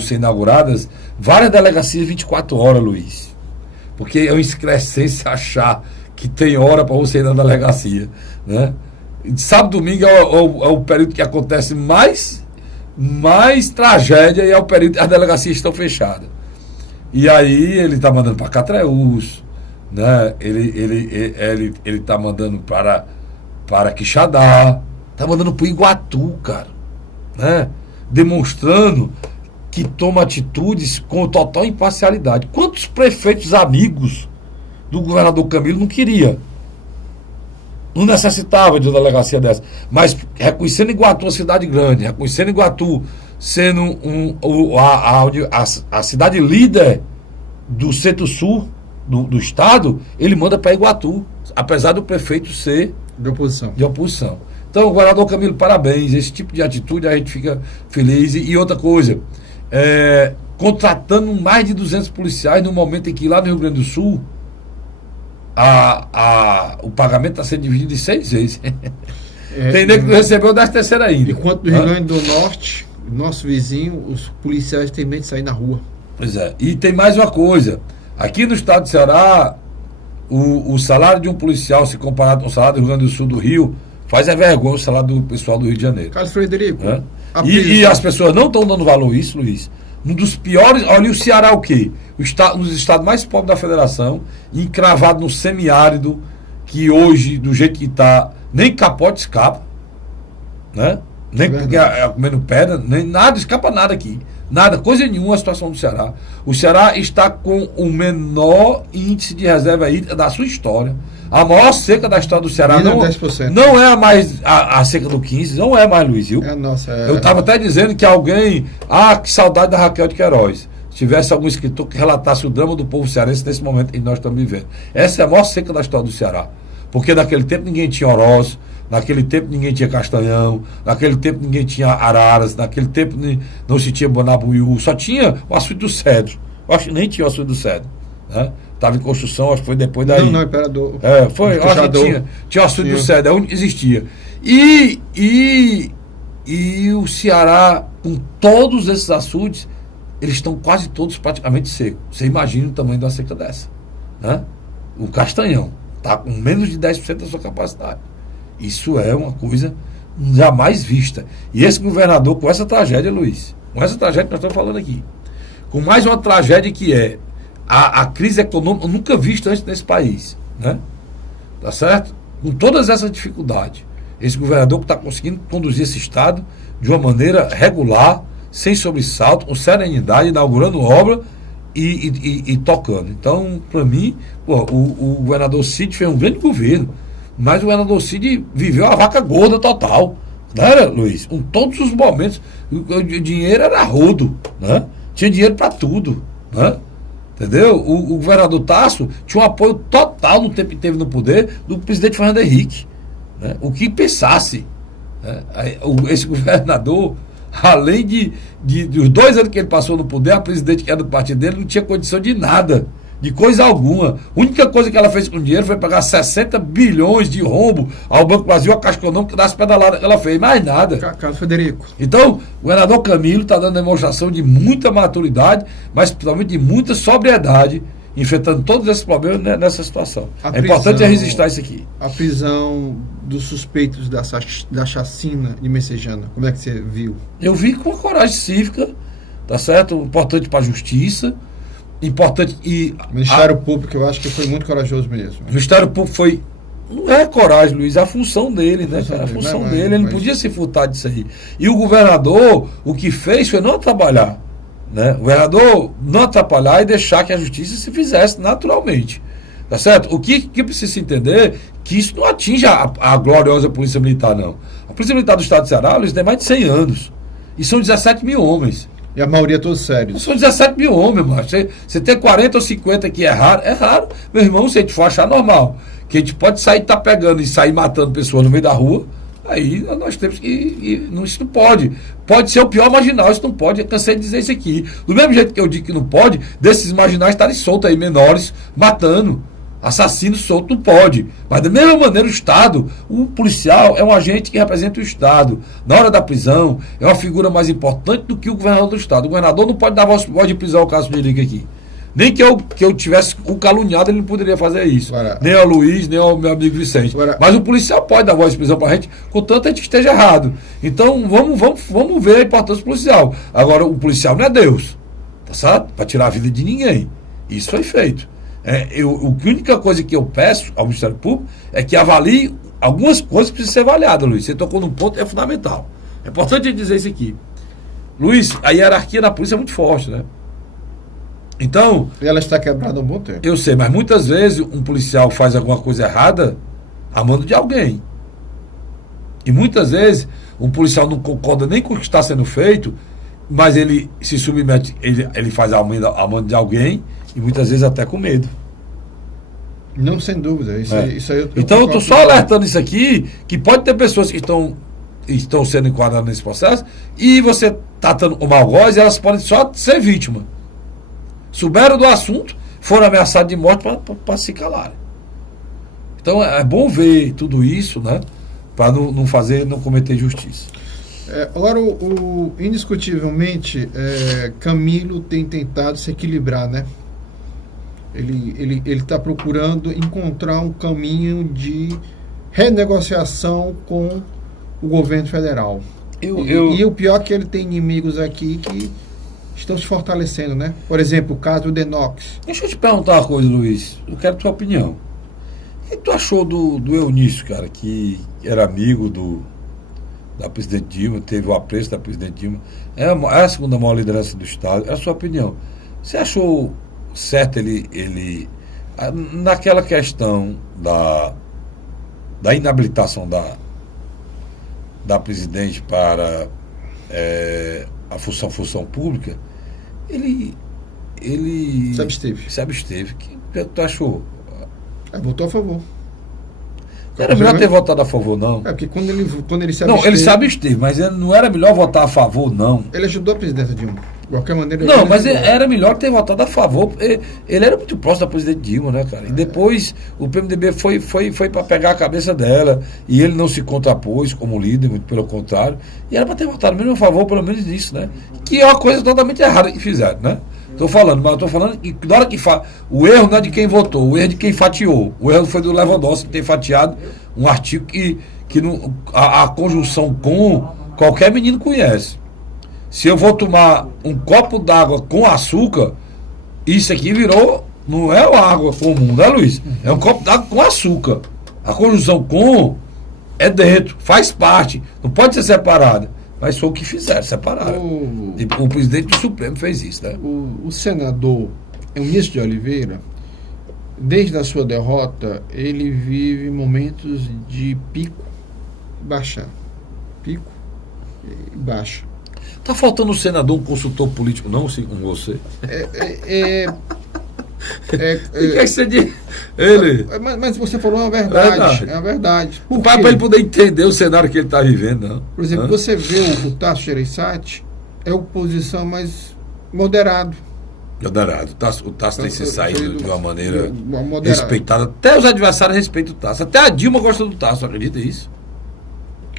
ser inauguradas várias delegacias 24 horas, Luiz. Porque é uma excrescência achar que tem hora para você ir na delegacia, né? Sábado e domingo é o período que acontece mais tragédia, e é o período que as delegacias estão fechadas. E aí ele está mandando para Catreús, né? Ele está mandando para Quixadá, está mandando para o Iguatu, cara, né? Demonstrando que toma atitudes com total imparcialidade. Quantos prefeitos amigos do governador Camilo não queria? Não necessitava de uma delegacia dessa. Mas reconhecendo Iguatu uma cidade grande, reconhecendo Iguatu sendo a cidade líder do centro-sul do estado, ele manda para Iguatu, apesar do prefeito ser de oposição. Então, governador Camilo, parabéns. Esse tipo de atitude a gente fica feliz. E outra coisa, contratando mais de 200 policiais no momento em que lá no Rio Grande do Sul o pagamento está sendo dividido em 6 vezes. Tem nego que não recebeu 10ª ainda. Enquanto no Rio Grande do Norte, nosso vizinho, os policiais têm medo de sair na rua. Pois é. E tem mais uma coisa. Aqui no estado do Ceará, o salário de um policial, se comparado com o salário do Rio Grande do Sul, do Rio, faz vergonha o salário do pessoal do Rio de Janeiro. Carlos Frederico. E as pessoas não estão dando valor a isso, Luiz. Um dos piores. Olha, o Ceará o quê? Um dos estados mais pobres da federação, encravado no semiárido, que hoje, do jeito que está, nem capote escapa, né? Nem porque comendo pedra, nem nada, escapa nada aqui. Nada, coisa nenhuma a situação do Ceará. O Ceará está com o menor índice de reserva hídrica da sua história. A maior seca da história do Ceará não é a seca do 15, não é mais, Luiz. É a nossa. Eu estava até dizendo que alguém. Que saudade da Raquel de Queiroz. Se tivesse algum escritor que relatasse o drama do povo cearense nesse momento em que nós estamos vivendo. Essa é a maior seca da história do Ceará. Porque naquele tempo ninguém tinha Oroz, naquele tempo ninguém tinha Castanhão, naquele tempo ninguém tinha Araras, naquele tempo não se tinha Bonabuiú, só tinha o açude do Cedro. Eu acho que nem tinha o açude do Cedro. Né? Estava em construção, acho que foi depois daí. Não, Imperador. Foi, eu acho que tinha o açude do Cedro, é onde existia. E o Ceará, com todos esses açudes, eles estão quase todos praticamente secos. Você imagina o tamanho de uma seca dessa. Né? O Castanhão está com menos de 10% da sua capacidade. Isso é uma coisa jamais vista. E esse governador, com essa tragédia, Luiz, com essa tragédia que nós estamos falando aqui, com mais uma tragédia que é a crise econômica nunca vista antes nesse país, né? Tá certo? Com todas essas dificuldades, esse governador que está conseguindo conduzir esse estado de uma maneira regular, sem sobressalto, com serenidade, inaugurando obra e tocando. Então, para mim, o governador Cid fez um grande governo, mas o governador Cid viveu a vaca gorda total, né, Luiz? Com todos os momentos, o dinheiro era rodo, né? Tinha dinheiro para tudo, né? Entendeu? O governador Tasso tinha um apoio total no tempo que teve no poder do presidente Fernando Henrique, né? O que pensasse, né? Esse governador, além dos 2 anos que ele passou no poder, a presidente que era do partido dele não tinha condição de nada, de coisa alguma. A única coisa que ela fez com o dinheiro foi pagar 60 bilhões de rombo ao Banco Brasil, a Caixa Econômica, das pedaladas que ela fez, mais nada. Carlos Frederico. Então, o governador Camilo está dando demonstração de muita maturidade, mas principalmente de muita sobriedade, enfrentando todos esses problemas nessa situação. É importante registrar isso aqui. A prisão dos suspeitos da chacina de Messejana, como é que você viu? Eu vi com coragem cívica, tá certo? Importante para a justiça, importante. O Ministério Público, eu acho que foi muito corajoso mesmo. O Ministério Público foi. Não é coragem, Luiz, é a função dele, né? A função dele, ele não podia se furtar disso aí. E o governador, o que fez foi não trabalhar. Né? O governador não atrapalhar e deixar que a justiça se fizesse naturalmente. Tá certo? O que precisa se entender que isso não atinge a gloriosa Polícia Militar, não. A Polícia Militar do Estado de Ceará, eles têm mais de 100 anos. E são 17 mil homens. E a maioria todos sérios. São 17 mil homens, macho. Você ter 40 ou 50 aqui é raro. É raro. Meu irmão, se a gente for achar normal, que a gente pode sair, tá pegando e sair matando pessoas no meio da rua, aí nós temos que. Isso não pode. Pode ser o pior marginal, isso não pode. Eu cansei de dizer isso aqui. Do mesmo jeito que eu digo que não pode, desses marginais estarem soltos aí, menores, matando. Assassino solto não pode. Mas da mesma maneira o Estado, o policial é um agente que representa o Estado. Na hora da prisão, é uma figura mais importante do que o governador do Estado. O governador não pode dar voz de prisão ao caso Frederico aqui. Nem que eu tivesse o caluniado, ele não poderia fazer isso. Agora, nem ao Luiz, nem ao meu amigo Vicente. Agora, mas o policial pode dar voz de prisão para a gente, contanto a gente esteja errado. Então vamos ver a importância do policial. Agora, o policial não é Deus, tá certo? Para tirar a vida de ninguém. Isso foi feito. A única coisa que eu peço ao Ministério Público é que avalie algumas coisas que precisam ser avaliadas, Luiz. Você tocou num ponto, é fundamental. É importante dizer isso aqui. Luiz, a hierarquia na polícia é muito forte, né? Então... E ela está quebrada há um bom tempo. Eu sei, mas muitas vezes um policial faz alguma coisa errada a mando de alguém. E muitas vezes um policial não concorda nem com o que está sendo feito, mas ele se submete, ele faz a mando de alguém, e muitas vezes até com medo. Não, sem dúvida. Isso aí Então eu estou só alertando isso aqui, que pode ter pessoas que estão sendo enquadradas nesse processo e você está dando o mau algoz e elas podem só ser vítima. Souberam do assunto, foram ameaçadas de morte para se calarem. Então é bom ver tudo isso, né? Para não cometer injustiça. Agora, indiscutivelmente, Camilo tem tentado se equilibrar, né? Ele está procurando encontrar um caminho de renegociação com o governo federal. E o pior é que ele tem inimigos aqui que estão se fortalecendo, né? Por exemplo, o caso do Denox. Deixa eu te perguntar uma coisa, Luiz. Eu quero a tua opinião. O que tu achou do Eunício, cara, que era amigo da presidente Dilma, teve o apreço da presidente Dilma, é a segunda maior liderança do Estado? É a sua opinião. Você achou certo ele naquela questão da inabilitação da presidente para a função pública, ele Se absteve. O que tu achou? Votou a favor. Não era melhor ter votado a favor, não? Porque quando ele se absteve... Não, ele se absteve, mas não era melhor votar a favor, não. Ele ajudou a presidenta Dilma. De qualquer maneira... Não, mas era melhor ter votado a favor. Ele era muito próximo da presidente Dilma, né, cara? E depois o PMDB foi para pegar a cabeça dela e ele não se contrapôs como líder, muito pelo contrário. E era para ter votado mesmo a favor, pelo menos nisso, né? Que é uma coisa totalmente errada que fizeram, né? Estou falando que na hora que o erro não é de quem votou, o erro é de quem fatiou. O erro foi do Lewandowski ter fatiado um artigo que a conjunção com qualquer menino conhece. Se eu vou tomar um copo d'água com açúcar, isso aqui virou, não é uma água comum, né, Luiz? É um copo d'água com açúcar. A conjunção com é dentro, faz parte, não pode ser separada. Mas foi o que fizeram, separaram. O presidente do Supremo fez isso, né? O senador Eunício de Oliveira, desde a sua derrota, ele vive momentos de pico e baixa. Pico e baixa. Tá faltando no senador um consultor político, não, assim, com você? Mas você falou uma verdade. É uma verdade. Para ele poder entender o cenário que ele está vivendo, não. Por exemplo, você vê o Tasso Gereissati, é a oposição mais moderado. O Tasso tem se saído de uma maneira respeitada. Até os adversários respeitam o Tasso. Até a Dilma gosta do Tasso, acredita isso?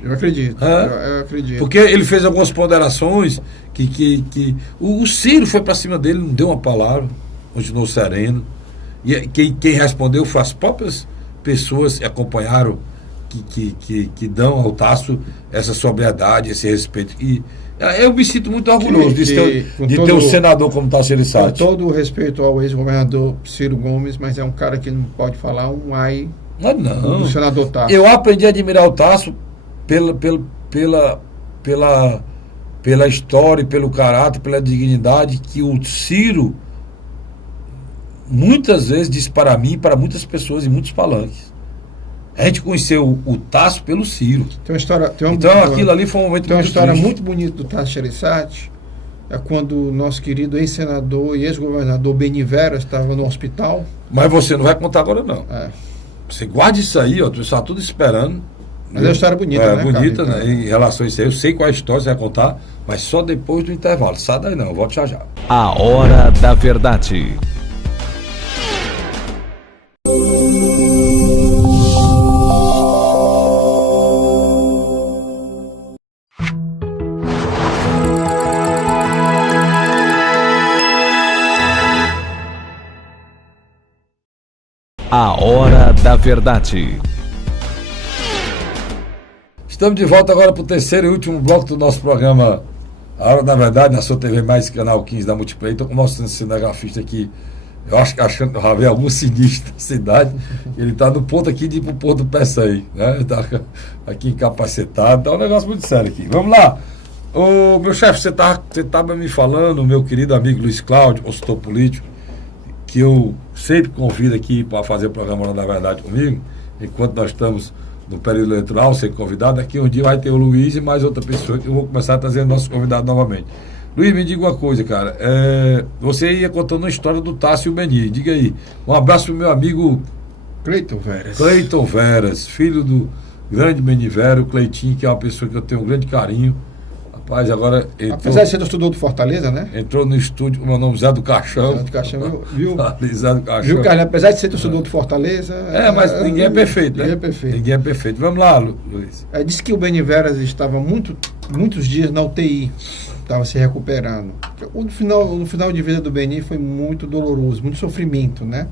Eu acredito. Eu acredito. Porque ele fez algumas ponderações que o Ciro foi para cima dele, não deu uma palavra, continuou sereno. E quem respondeu foi as próprias pessoas que acompanharam, que dão ao Tasso essa sobriedade, esse respeito. E eu me sinto muito orgulhoso de ter um senador como Tasso Gereissati. Com todo o respeito ao ex-governador Ciro Gomes, mas é um cara que não pode falar um ai do senador Tasso. Eu aprendi a admirar o Tasso pela história, pelo caráter, pela dignidade que o Ciro muitas vezes disse para mim e para muitas pessoas em muitos palanques. A gente conheceu o Tasso pelo Ciro. Aquilo ali foi um momento muito Tem uma história triste. muito bonita do Tasso Gereissati. É quando o nosso querido ex-senador e ex-governador Beni Vera estava no hospital. Mas você não vai contar agora, não. Você guarda isso aí, ó. Tu está tudo esperando. Mas é uma história bonita, né? Bonita, né? Em relação a isso aí. Eu sei qual é a história, você vai contar, mas só depois do intervalo. Sai daí não, eu volto já. A Hora da Verdade. A Hora da Verdade. Estamos de volta agora para o terceiro e último bloco do nosso programa A Hora da Verdade, na sua TV Mais, canal 15 da Multiplay. Estou mostrando esse cinegrafista aqui. Eu acho que achando já vê algum sinistro da cidade. Ele está no ponto aqui de ir para o Porto do Peçaí, né? Ele está aqui incapacitado. Está um negócio muito sério aqui. Vamos lá. Ô, meu chefe, você estava me falando, meu querido amigo Luiz Cláudio, consultor político, que eu sempre convido aqui para fazer o programa Hora da Verdade comigo, enquanto nós estamos no período eleitoral, ser convidado. Daqui um dia vai ter o Luiz e mais outra pessoa que eu vou começar a trazer nossos convidados novamente. Luiz, me diga uma coisa, cara. Você ia contando a história do Tasso e o Beni. Diga aí. Um abraço pro meu amigo Cleiton Veras, filho do grande Benivério, o Cleitinho, que é uma pessoa que eu tenho um grande carinho. Rapaz, agora apesar de ser torcedor do Fortaleza, né? Entrou no estúdio, o meu nome Zé do Caixão. Zé do Caixão, viu? Zé do Caixão. Viu, Carlos? Apesar de ser torcedor do Fortaleza... mas ninguém é perfeito, né? Ninguém é perfeito. Ninguém é perfeito. Vamos lá, Luiz. Disse que o Benivéras estava muitos dias na UTI, estava se recuperando. No final de vida do Beni foi muito doloroso, muito sofrimento, né?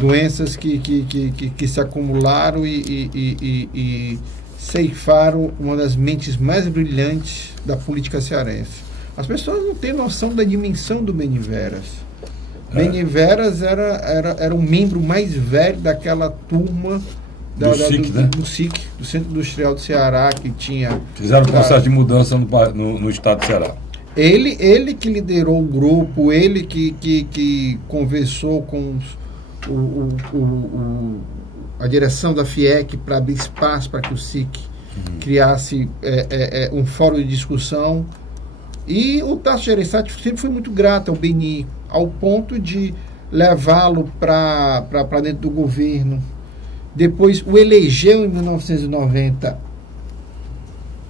Doenças que se acumularam e ceifaram uma das mentes mais brilhantes da política cearense. As pessoas não têm noção da dimensão do Benivéras. Benivéras era um membro mais velho daquela turma do SIC, do Centro Industrial do Ceará, que tinha... Fizeram um processo de mudança no estado do Ceará. Ele que liderou o grupo, ele que conversou com a direção da FIEC para abrir espaço para que o SIC criasse um fórum de discussão. E o Tasso Gereissati sempre foi muito grato ao Beni, ao ponto de levá-lo para dentro do governo. Depois o elegeu em 1990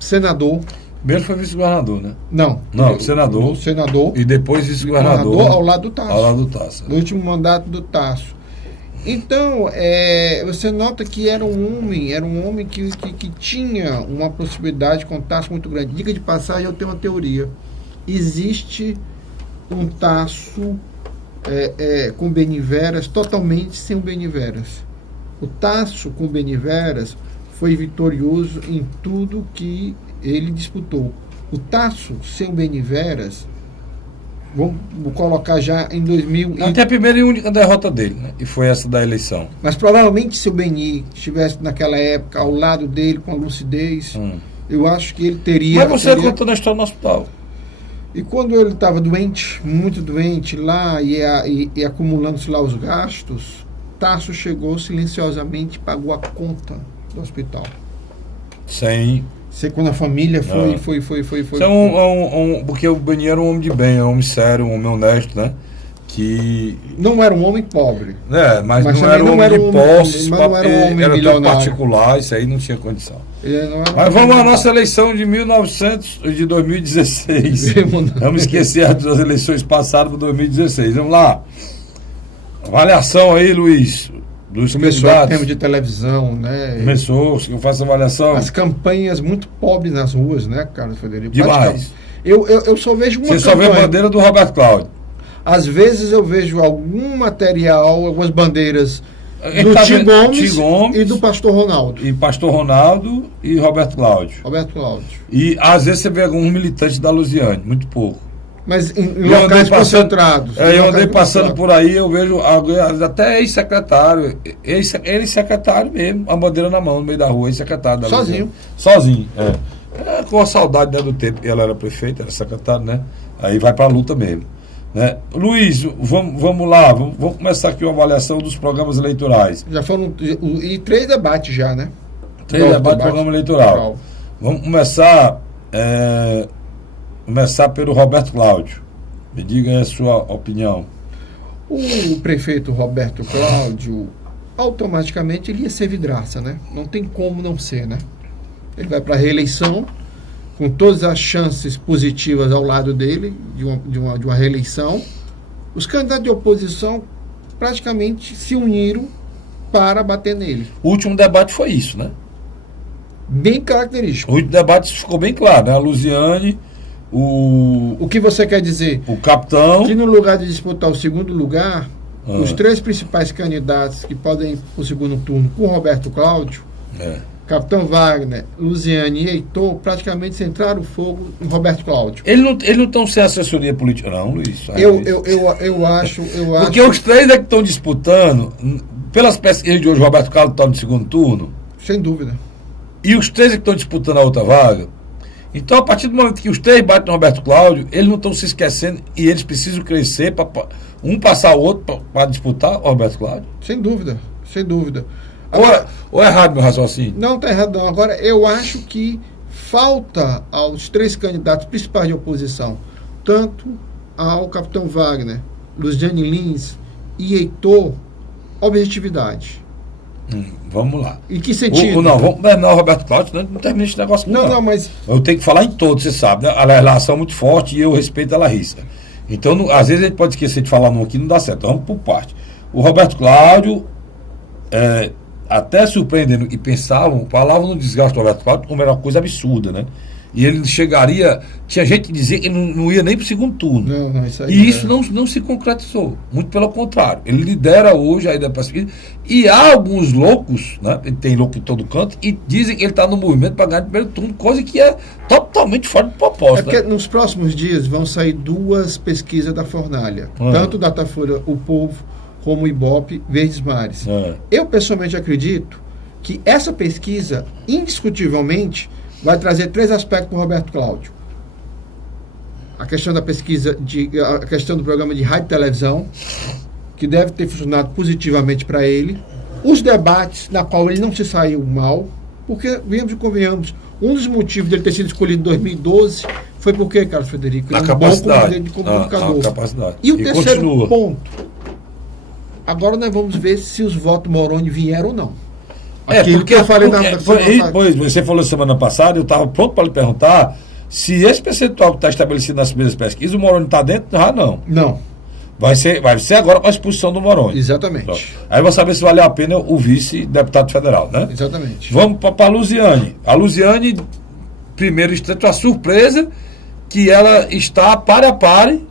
senador. Primeiro foi vice-governador, né? Não, senador. Senador. E depois vice-governador. Ao lado do Tasso. Ao lado do Tasso. No último mandato do Tasso. Então, você nota que era um homem que tinha uma proximidade com o Tasso muito grande. Diga de passagem, eu tenho uma teoria. Existe um Tasso com Benivéras totalmente sem o Benivéras. O Tasso com Benivéras foi vitorioso em tudo que ele disputou. O Tasso sem o Benivéras, vamos colocar já em 2000... Até a primeira e única derrota dele, né? E foi essa da eleição. Mas provavelmente se o Beni estivesse naquela época ao lado dele, com a lucidez, eu acho que ele teria... Mas você contou na história no hospital. E quando ele estava doente, muito doente lá, e acumulando-se lá os gastos, Tasso chegou silenciosamente e pagou a conta do hospital. Sem... Quando a família foi. Porque o Beni era um homem de bem, um homem sério, um homem honesto, né? Que... Não era um homem pobre. Mas não era um homem de posse, era tudo particular, isso aí não tinha condição. Mas vamos à nossa eleição de 2016. Vamos esquecer das eleições passadas para 2016. Vamos lá. Avaliação aí, Luiz. Começou a tempo de televisão, né? Começou, eu faço avaliação. As campanhas muito pobres nas ruas, né, Carlos Frederico? Demais. Eu só vejo uma campanha. Você só vê a bandeira do Roberto Cláudio. Às vezes eu vejo algum material, algumas bandeiras do Ti Gomes e do Pastor Ronaldo. E Pastor Ronaldo e Roberto Cláudio. E às vezes você vê algum militante da Luziane, muito pouco. Mas em locais concentrados. Eu andei passando por aí, eu vejo até ex-secretário mesmo, a bandeira na mão, no meio da rua, ex-secretário da Sozinho. Sozinho, com a saudade, né, do tempo que ela era prefeita, era secretário, né? Aí vai pra luta mesmo. Né? Luiz, vamos lá, vamos começar aqui uma avaliação dos programas eleitorais. Já foram 3 debates já, né? 3 debates do programa eleitoral. Vamos começar pelo Roberto Cláudio. Me diga aí a sua opinião. O prefeito Roberto Cláudio, automaticamente ele ia ser vidraça, né? Não tem como não ser, né? Ele vai para a reeleição, com todas as chances positivas ao lado dele, de uma reeleição. Os candidatos de oposição praticamente se uniram para bater nele. O último debate foi isso, né? Bem característico. O último debate ficou bem claro, né? A Luziane, o que você quer dizer? O capitão. Que no lugar de disputar o segundo lugar, os 3 principais candidatos que podem ir para o segundo turno com Roberto Cláudio, Capitão Wagner, Luziane e Heitor, praticamente centraram o fogo em Roberto Cláudio. Ele não estão sem assessoria política, não, Luiz. Eu acho. Porque os 3 que estão disputando, pelas pesquisas de hoje, o Roberto Cláudio está no segundo turno. Sem dúvida. E os 3 que estão disputando a outra vaga. Então, a partir do momento que os 3 batem no Roberto Cláudio, eles não estão se esquecendo e eles precisam crescer para um passar o outro para disputar o Roberto Cláudio. Sem dúvida. Agora, ou é errado meu raciocínio? Não, está errado não. Agora, eu acho que falta aos 3 candidatos principais de oposição, tanto ao capitão Wagner, Luziane Lins e Heitor, objetividade. Vamos lá. Em que sentido? Não, Roberto Cláudio, não termina esse negócio. Não, mas... Eu tenho que falar em todos, você sabe, né? A relação é muito forte e eu respeito a Larissa. Então, às vezes a gente pode esquecer de falar num aqui, não dá certo. Vamos por parte. O Roberto Cláudio, até surpreendendo, e falavam no desgaste do Roberto Cláudio como era uma coisa absurda, né? E ele chegaria... Tinha gente que dizia que ele não ia nem para o segundo turno. Não, isso aí e isso não se concretizou. Muito pelo contrário. Ele lidera hoje a ideia da pesquisa. E há alguns loucos, né? Tem louco em todo canto, e dizem que ele está no movimento para ganhar o primeiro turno, coisa que é totalmente fora de proposta. É porque nos próximos dias vão sair 2 pesquisas da Fornalha. Tanto Datafolha, O Povo, como o Ibope, Verdes Mares. Eu, pessoalmente, acredito que essa pesquisa, indiscutivelmente, vai trazer 3 aspectos para o Roberto Cláudio. A questão da pesquisa, a questão do programa de rádio e televisão, que deve ter funcionado positivamente para ele. Os debates, na qual ele não se saiu mal, porque, venhamos e convenhamos, um dos motivos dele ter sido escolhido em 2012 foi porque, Carlos Frederico, ele é um bom comunicador. Capacidade. E o terceiro ponto, agora nós vamos ver se os votos Moroni vieram ou não. Porque eu falei pois você falou semana passada, eu estava pronto para lhe perguntar se esse percentual que está estabelecido nas primeiras pesquisas, o Moroni está dentro? Não. Não. Vai ser agora com a expulsão do Moroni. Exatamente. Pronto. Aí eu vou saber se valeu a pena o vice-deputado federal, né? Exatamente. Vamos para a Luziane. A Luziane, primeiro instante, uma surpresa que ela está pare a pare,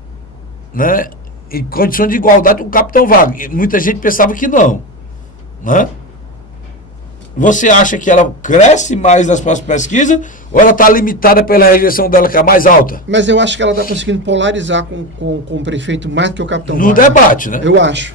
né? Em condição de igualdade com o Capitão Wagner. Muita gente pensava que não, né? Você acha que ela cresce mais nas próximas pesquisas ou ela está limitada pela rejeição dela, que é a mais alta? Mas eu acho que ela está conseguindo polarizar com o prefeito mais do que o Capitão No Wagner. debate, né? Eu acho.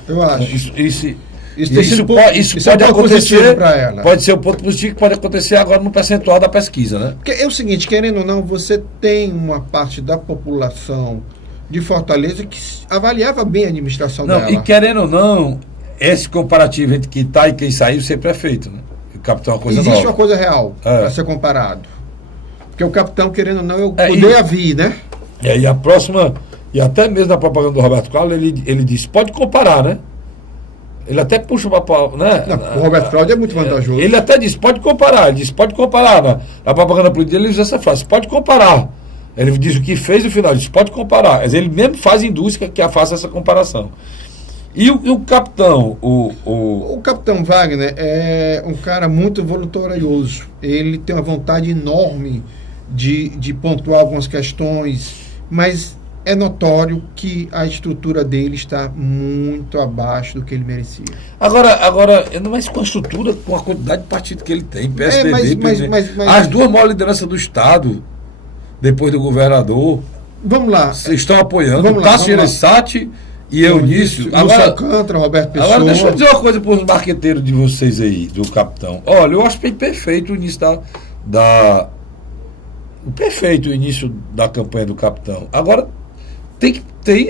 Isso pode acontecer para ela. Pode ser um ponto positivo que pode acontecer agora no percentual da pesquisa, né? Porque é o seguinte, querendo ou não, você tem uma parte da população de Fortaleza que avaliava bem a administração dela. E querendo ou não, esse comparativo entre quem está e quem saiu sempre é feito, né? O Capitão é uma coisa Existe nova. uma coisa real para ser comparado. Porque o Capitão, querendo ou não, eu poder a vir, né? E a próxima, e até mesmo na propaganda do Roberto Cláudio, ele disse, pode comparar, né? Ele até puxa para... Né? O Roberto Cláudio é muito vantajoso. Ele até disse, pode comparar. Ele disse, pode comparar. Na propaganda política ele usa essa frase, pode comparar. Ele diz o que fez no final, ele disse, pode comparar. Mas ele mesmo faz indústria que faça essa comparação. E o capitão? O Capitão Wagner é um cara muito voluntarioso. Ele tem uma vontade enorme de pontuar algumas questões, mas é notório que a estrutura dele está muito abaixo do que ele merecia. Agora não é com a estrutura, com a quantidade de partido que ele tem, PSDB, mas as 2 maiores lideranças do Estado, depois do governador, vamos lá, estão apoiando. O Tasso Gereissati e Eunício. Agora, Alcântara, Roberto Pessoa. Agora deixa eu dizer uma coisa para os marqueteiros de vocês aí, do Capitão. Olha, eu acho perfeito o início perfeito o início da campanha do Capitão. Agora,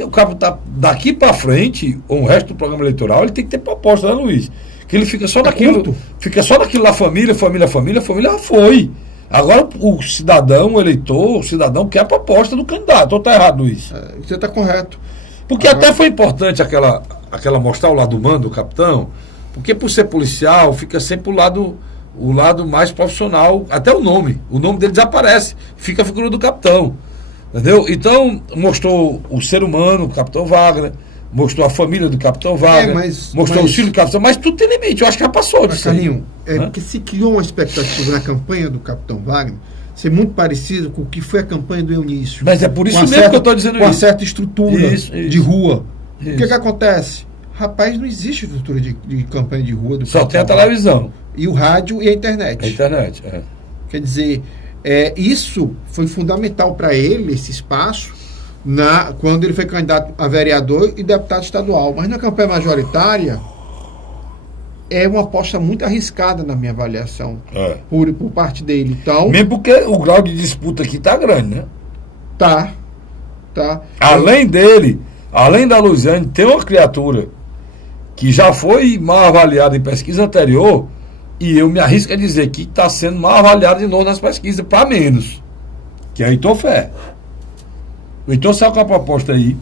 o Capitão daqui para frente, o resto do programa eleitoral, ele tem que ter proposta, né, Luiz? Que ele fica só naquilo. Fica só naquilo lá, família já foi. Agora o cidadão, o eleitor, o cidadão quer a proposta do candidato. Ou está errado, Luiz? Você está correto. Porque até foi importante aquela mostrar o lado humano do Capitão, porque por ser policial, fica sempre o lado mais profissional, até o nome dele desaparece, fica a figura do Capitão, entendeu? Então, mostrou o ser humano, o Capitão Wagner, mostrou a família do Capitão Wagner, mostrou o filho do Capitão, mas tudo tem limite, eu acho que já passou disso. Carlinhos, porque se criou uma expectativa na campanha do Capitão Wagner, ser muito parecido com o que foi a campanha do Eunício. Mas é por isso mesmo que eu estou dizendo isso. Com uma certa estrutura de rua. Isso. O que acontece? Rapaz, não existe estrutura de campanha de rua do Só tem a televisão. E o rádio e a internet. Quer dizer, isso foi fundamental para ele, esse espaço, quando ele foi candidato a vereador e deputado estadual. Mas na campanha majoritária, é uma aposta muito arriscada na minha avaliação, por parte dele. Então, mesmo porque o grau de disputa aqui está grande, né? Tá. Além dele, além da Luziane, tem uma criatura que já foi mal avaliada em pesquisa anterior, e eu me arrisco a dizer que está sendo mal avaliada de novo nas pesquisas, para menos, que é o Heitor Ferrer. O Heitor saiu com a proposta aí,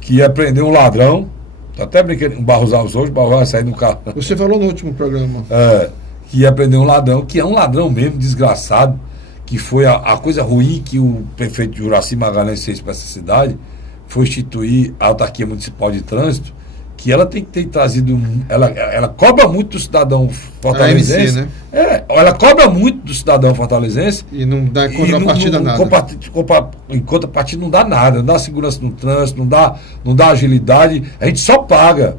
que ia prender um ladrão, Tô até brincando com o Barros Alves hoje, o Barros vai sair no carro. Você falou no último programa. Que ia prender um ladrão, que é um ladrão mesmo, desgraçado, que foi a coisa ruim que o prefeito Juraci Magalhães fez para essa cidade, foi instituir a autarquia municipal de trânsito, que ela tem que ter trazido, ela cobra muito do cidadão fortalezense, a MC, né? Ela cobra muito do cidadão fortalezense e não dá contrapartida nada. Em contrapartida não dá nada, não dá segurança no trânsito, não dá agilidade, a gente só paga.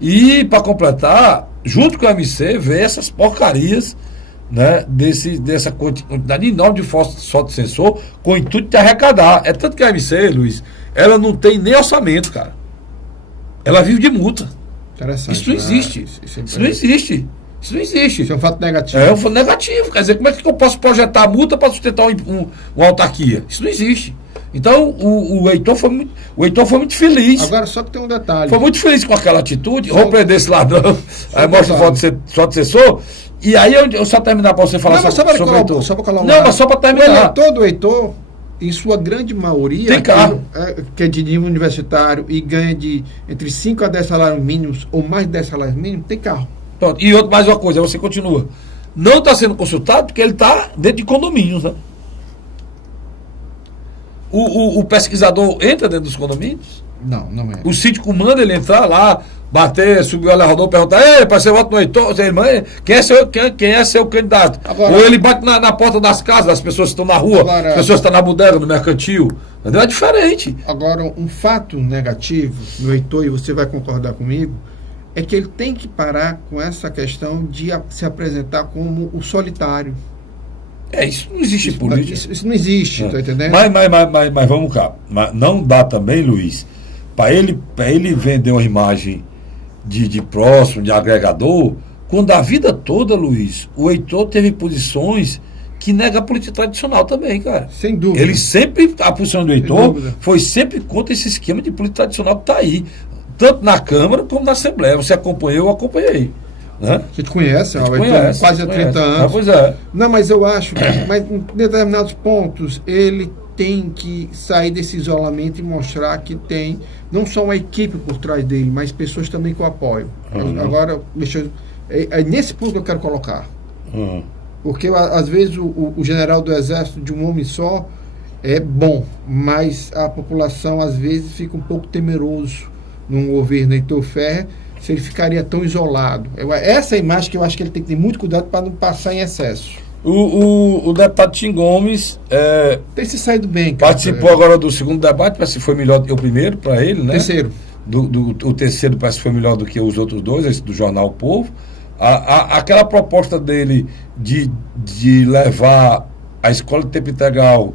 E para completar, junto com a MC, vê essas porcarias, né, dessa quantidade enorme de fotossensor com o intuito de arrecadar. É tanto que a MC, Luiz, ela não tem nem orçamento, cara. Ela vive de multa. Interessante. Isso não existe. Isso não existe. Isso não existe. Isso é um fato negativo. É um fato negativo. Quer dizer, como é que eu posso projetar a multa para sustentar uma autarquia? Isso não existe. Então, o Heitor foi muito feliz. Agora, só que tem um detalhe. Foi muito feliz com aquela atitude. Vou prender esse ladrão. Aí mostra foto de sensor. E aí eu só terminar para você falar sobre o Heitor. Não, mas só para terminar. Todo Heitor, em sua grande maioria, tem carro. Que é de nível universitário e ganha de entre 5 a 10 salários mínimos ou mais de 10 salários mínimos, tem carro. Pronto. E mais uma coisa, você continua. Não está sendo consultado porque ele está dentro de condomínios, né? O pesquisador entra dentro dos condomínios? Não é. O síndico manda ele entrar lá, bater, subir o elevador, perguntar: ei, para você voto no Heitor, irmã, quem é seu candidato? Agora, ou ele bate na porta das casas, das pessoas que estão na rua, as pessoas que estão na bodega, no mercantil. Entendeu? É diferente. Agora, um fato negativo no Heitor, e você vai concordar comigo, é que ele tem que parar com essa questão de se apresentar como o solitário. Isso não existe política. Isso não existe, tá entendendo? Mas vamos cá. Mas não dá também, Luiz, para ele vender uma imagem de próximo, de agregador, quando a vida toda, Luiz, o Heitor teve posições que nega a política tradicional também, cara. Sem dúvida. Ele sempre, a posição do Heitor foi sempre contra esse esquema de política tradicional que está aí, tanto na Câmara como na Assembleia. Você acompanhou, eu acompanhei. Né? A gente conhece, quase há 30 anos. Pois é. Não, mas eu acho que em determinados pontos ele tem que sair desse isolamento e mostrar que tem não só uma equipe por trás dele, mas pessoas também que o apoiam. Agora, é nesse ponto que eu quero colocar. Porque às vezes o general do Exército de um homem só é bom, mas a população às vezes fica um pouco temeroso num governo Heitor Ferrer, se ele ficaria tão isolado. Essa é a imagem que eu acho que ele tem que ter muito cuidado para não passar em excesso. O deputado Tim Gomes tem se saído bem, cara. Participou agora do segundo debate, parece que foi melhor do que o primeiro para ele, né? Terceiro. O terceiro parece que foi melhor do que os outros dois, esse do Jornal O Povo. Aquela proposta dele de levar a escola de tempo integral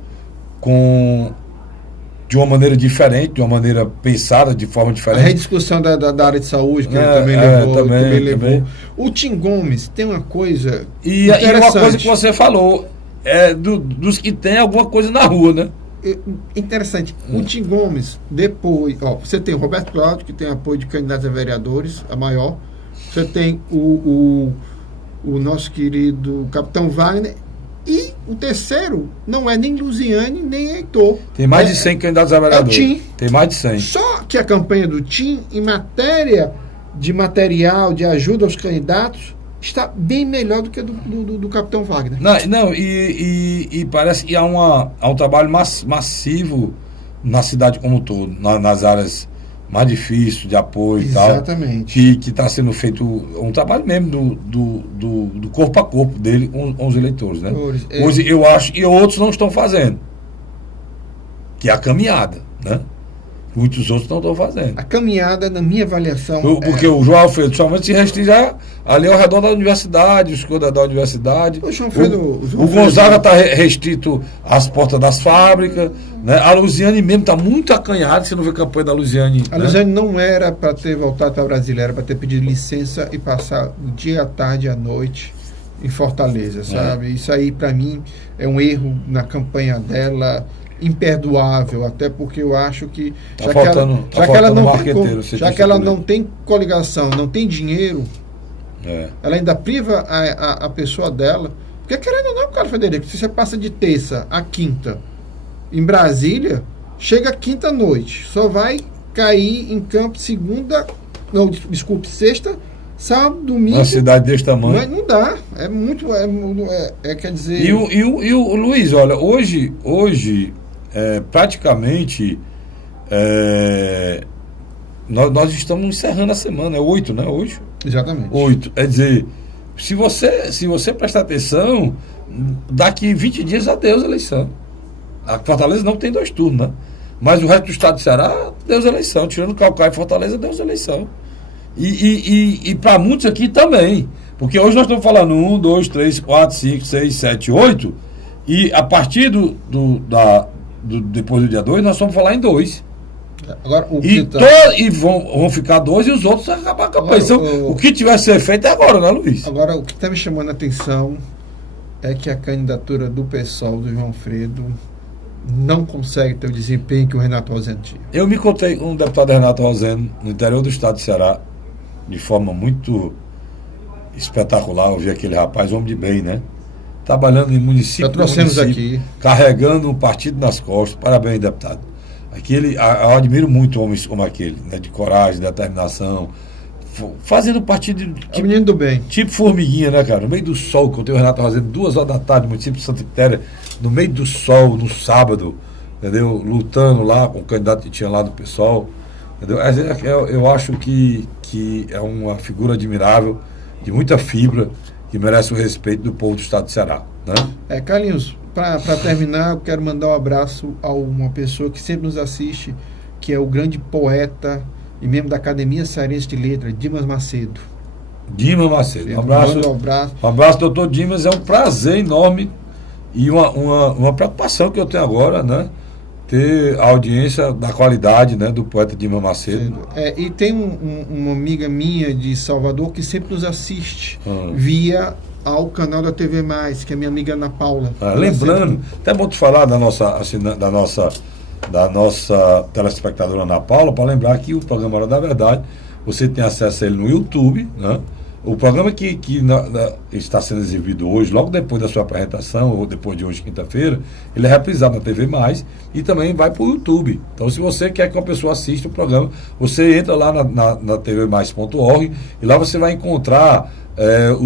de uma maneira diferente, de uma maneira pensada, de forma diferente. A rediscussão da área de saúde, que ele também levou. Também. O Tim Gomes tem uma coisa e uma coisa que você falou, dos que tem alguma coisa na rua, né? Interessante. O Tim Gomes, depois, você tem o Roberto Cláudio, que tem apoio de candidatos a vereadores, a maior. Você tem o nosso querido Capitão Wagner. E o terceiro não é nem Luziane, nem Heitor. Tem mais de 100 candidatos a vereador. Tim. Tem mais de 100. Só que a campanha do Tim, em matéria de material, de ajuda aos candidatos, está bem melhor do que do Capitão Wagner. E parece que há um trabalho massivo na cidade como um todo, nas áreas mais difíceis de apoio. Exatamente. E tal, que está sendo feito um trabalho mesmo do corpo a corpo dele com os eleitores, né? Hoje eu acho que outros não estão fazendo, que é a caminhada, né? Muitos outros não estão fazendo. A caminhada, na minha avaliação... Porque o João Alfredo somente se restringe ali ao redor da universidade, os escudos da universidade. O Gonzaga está restrito às portas das fábricas, né? A Luziane mesmo está muito acanhada, você não vê campanha da Luziane. A Luziane não era para ter voltado para Brasília, era para ter pedido licença e passar o dia, à tarde e à noite em Fortaleza, sabe? Isso aí, para mim, é um erro na campanha dela, imperdoável, até porque eu acho que já que ela não tem coligação, não tem dinheiro, ela ainda priva a pessoa dela, porque querendo ou não, cara, Frederico, se você passa de terça a quinta em Brasília, chega quinta-noite, só vai cair em campo segunda não, desculpe, sexta, sábado, domingo. Uma cidade desse tamanho. Mas não dá. É muito. Quer dizer. E o Luiz, olha, hoje praticamente nós estamos encerrando a semana, é 8, né? Hoje? Exatamente. 8. É dizer, se você prestar atenção, daqui 20 dias adeus a eleição. A Fortaleza não tem 2 turnos, né? Mas o resto do estado do Ceará, Deus eleição. Tirando Caucaia e Fortaleza, Deus eleição. E para muitos aqui também. Porque hoje nós estamos falando 1, 2, 3, 4, 5, 6, 7, 8. E a partir depois do dia 2, nós estamos falar em 2. Agora, e vão ficar 2 e os outros vão acabar a campanha. Então, o que tiver a ser feito é agora, né, Luiz? Agora, o que está me chamando a atenção é que a candidatura do PSOL, do João Fredo, não consegue ter o desempenho que o Renato Rosendo tinha. Eu me contei com um deputado Renato Rosendo no interior do estado de Ceará, de forma muito espetacular. Eu vi aquele rapaz, homem de bem, né? Trabalhando em município, aqui, carregando um partido nas costas. Parabéns, deputado. Eu admiro muito homens como aquele, né? De coragem, de determinação, fazendo partido tipo, menino do bem. Tipo formiguinha, né, cara? No meio do sol, que eu tenho o Renato Rosendo 2 horas da tarde, no município de Santa Quitéria, no meio do sol, no sábado, entendeu? Lutando lá com o candidato que tinha lá do PSOL, entendeu? Eu acho que é uma figura admirável, de muita fibra, que merece o respeito do povo do estado de Ceará, né? Carlinhos, para terminar, eu quero mandar um abraço a uma pessoa que sempre nos assiste, que é o grande poeta e membro da Academia Cearense de Letras, Dimas Macedo. Dimas Macedo, um abraço. Um abraço, doutor Dimas, é um prazer enorme e uma preocupação que eu tenho agora, né? Ter a audiência da qualidade, né, do poeta Dimas Macedo. E tem uma amiga minha de Salvador que sempre nos assiste via ao canal da TV Mais, que é minha amiga Ana Paula. Lembrando, até bom te falar da nossa telespectadora Ana Paula, para lembrar que o programa Hora da Verdade, você tem acesso a ele no YouTube, né? O programa que está sendo exibido hoje, logo depois da sua apresentação, ou depois de hoje, quinta-feira, ele é reprisado na TV Mais e também vai para o YouTube. Então, se você quer que uma pessoa assista o programa, você entra lá na tvmais.org e lá você vai encontrar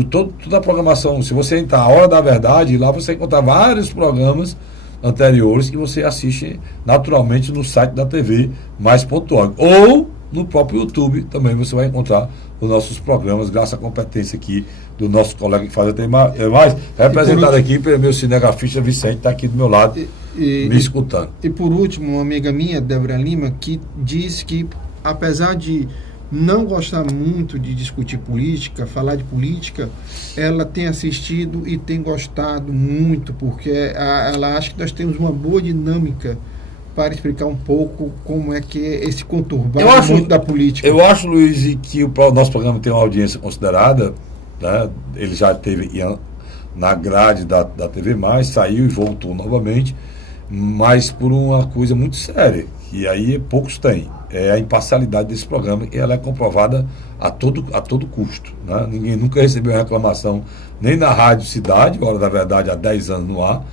toda a programação. Se você entrar a Hora da Verdade, lá você vai encontrar vários programas anteriores que você assiste naturalmente no site da TV Mais.org. Ou no próprio YouTube também você vai encontrar os nossos programas, graças à competência aqui do nosso colega que faz a TV Mais, representado aqui pelo meu cinegrafista Vicente, está aqui do meu lado, me escutando. E por último, uma amiga minha, Débora Lima, que diz que, apesar de não gostar muito de discutir política, falar de política, ela tem assistido e tem gostado muito, porque ela acha que nós temos uma boa dinâmica para explicar um pouco como é que é esse conturbado mundo da política. Eu acho, Luiz, que o nosso programa tem uma audiência considerada, né? Ele já teve na grade da TV Mais, saiu e voltou novamente, mas por uma coisa muito séria, que aí poucos têm, é a imparcialidade desse programa, e ela é comprovada a todo custo, né? Ninguém nunca recebeu reclamação, nem na Rádio Cidade, Hora da Verdade, há 10 anos no ar,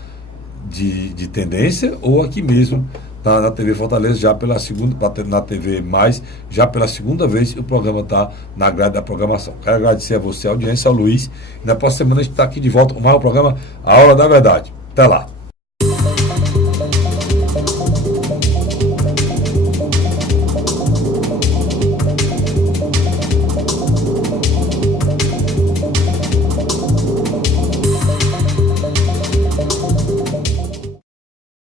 de tendência, ou aqui mesmo na TV Fortaleza, já pela segunda, na TV Mais, já pela segunda vez o programa está na grade da programação. Quero agradecer a você, a audiência, ao Luiz, e na próxima semana a gente está aqui de volta com mais um programa A Hora da Verdade. Até lá.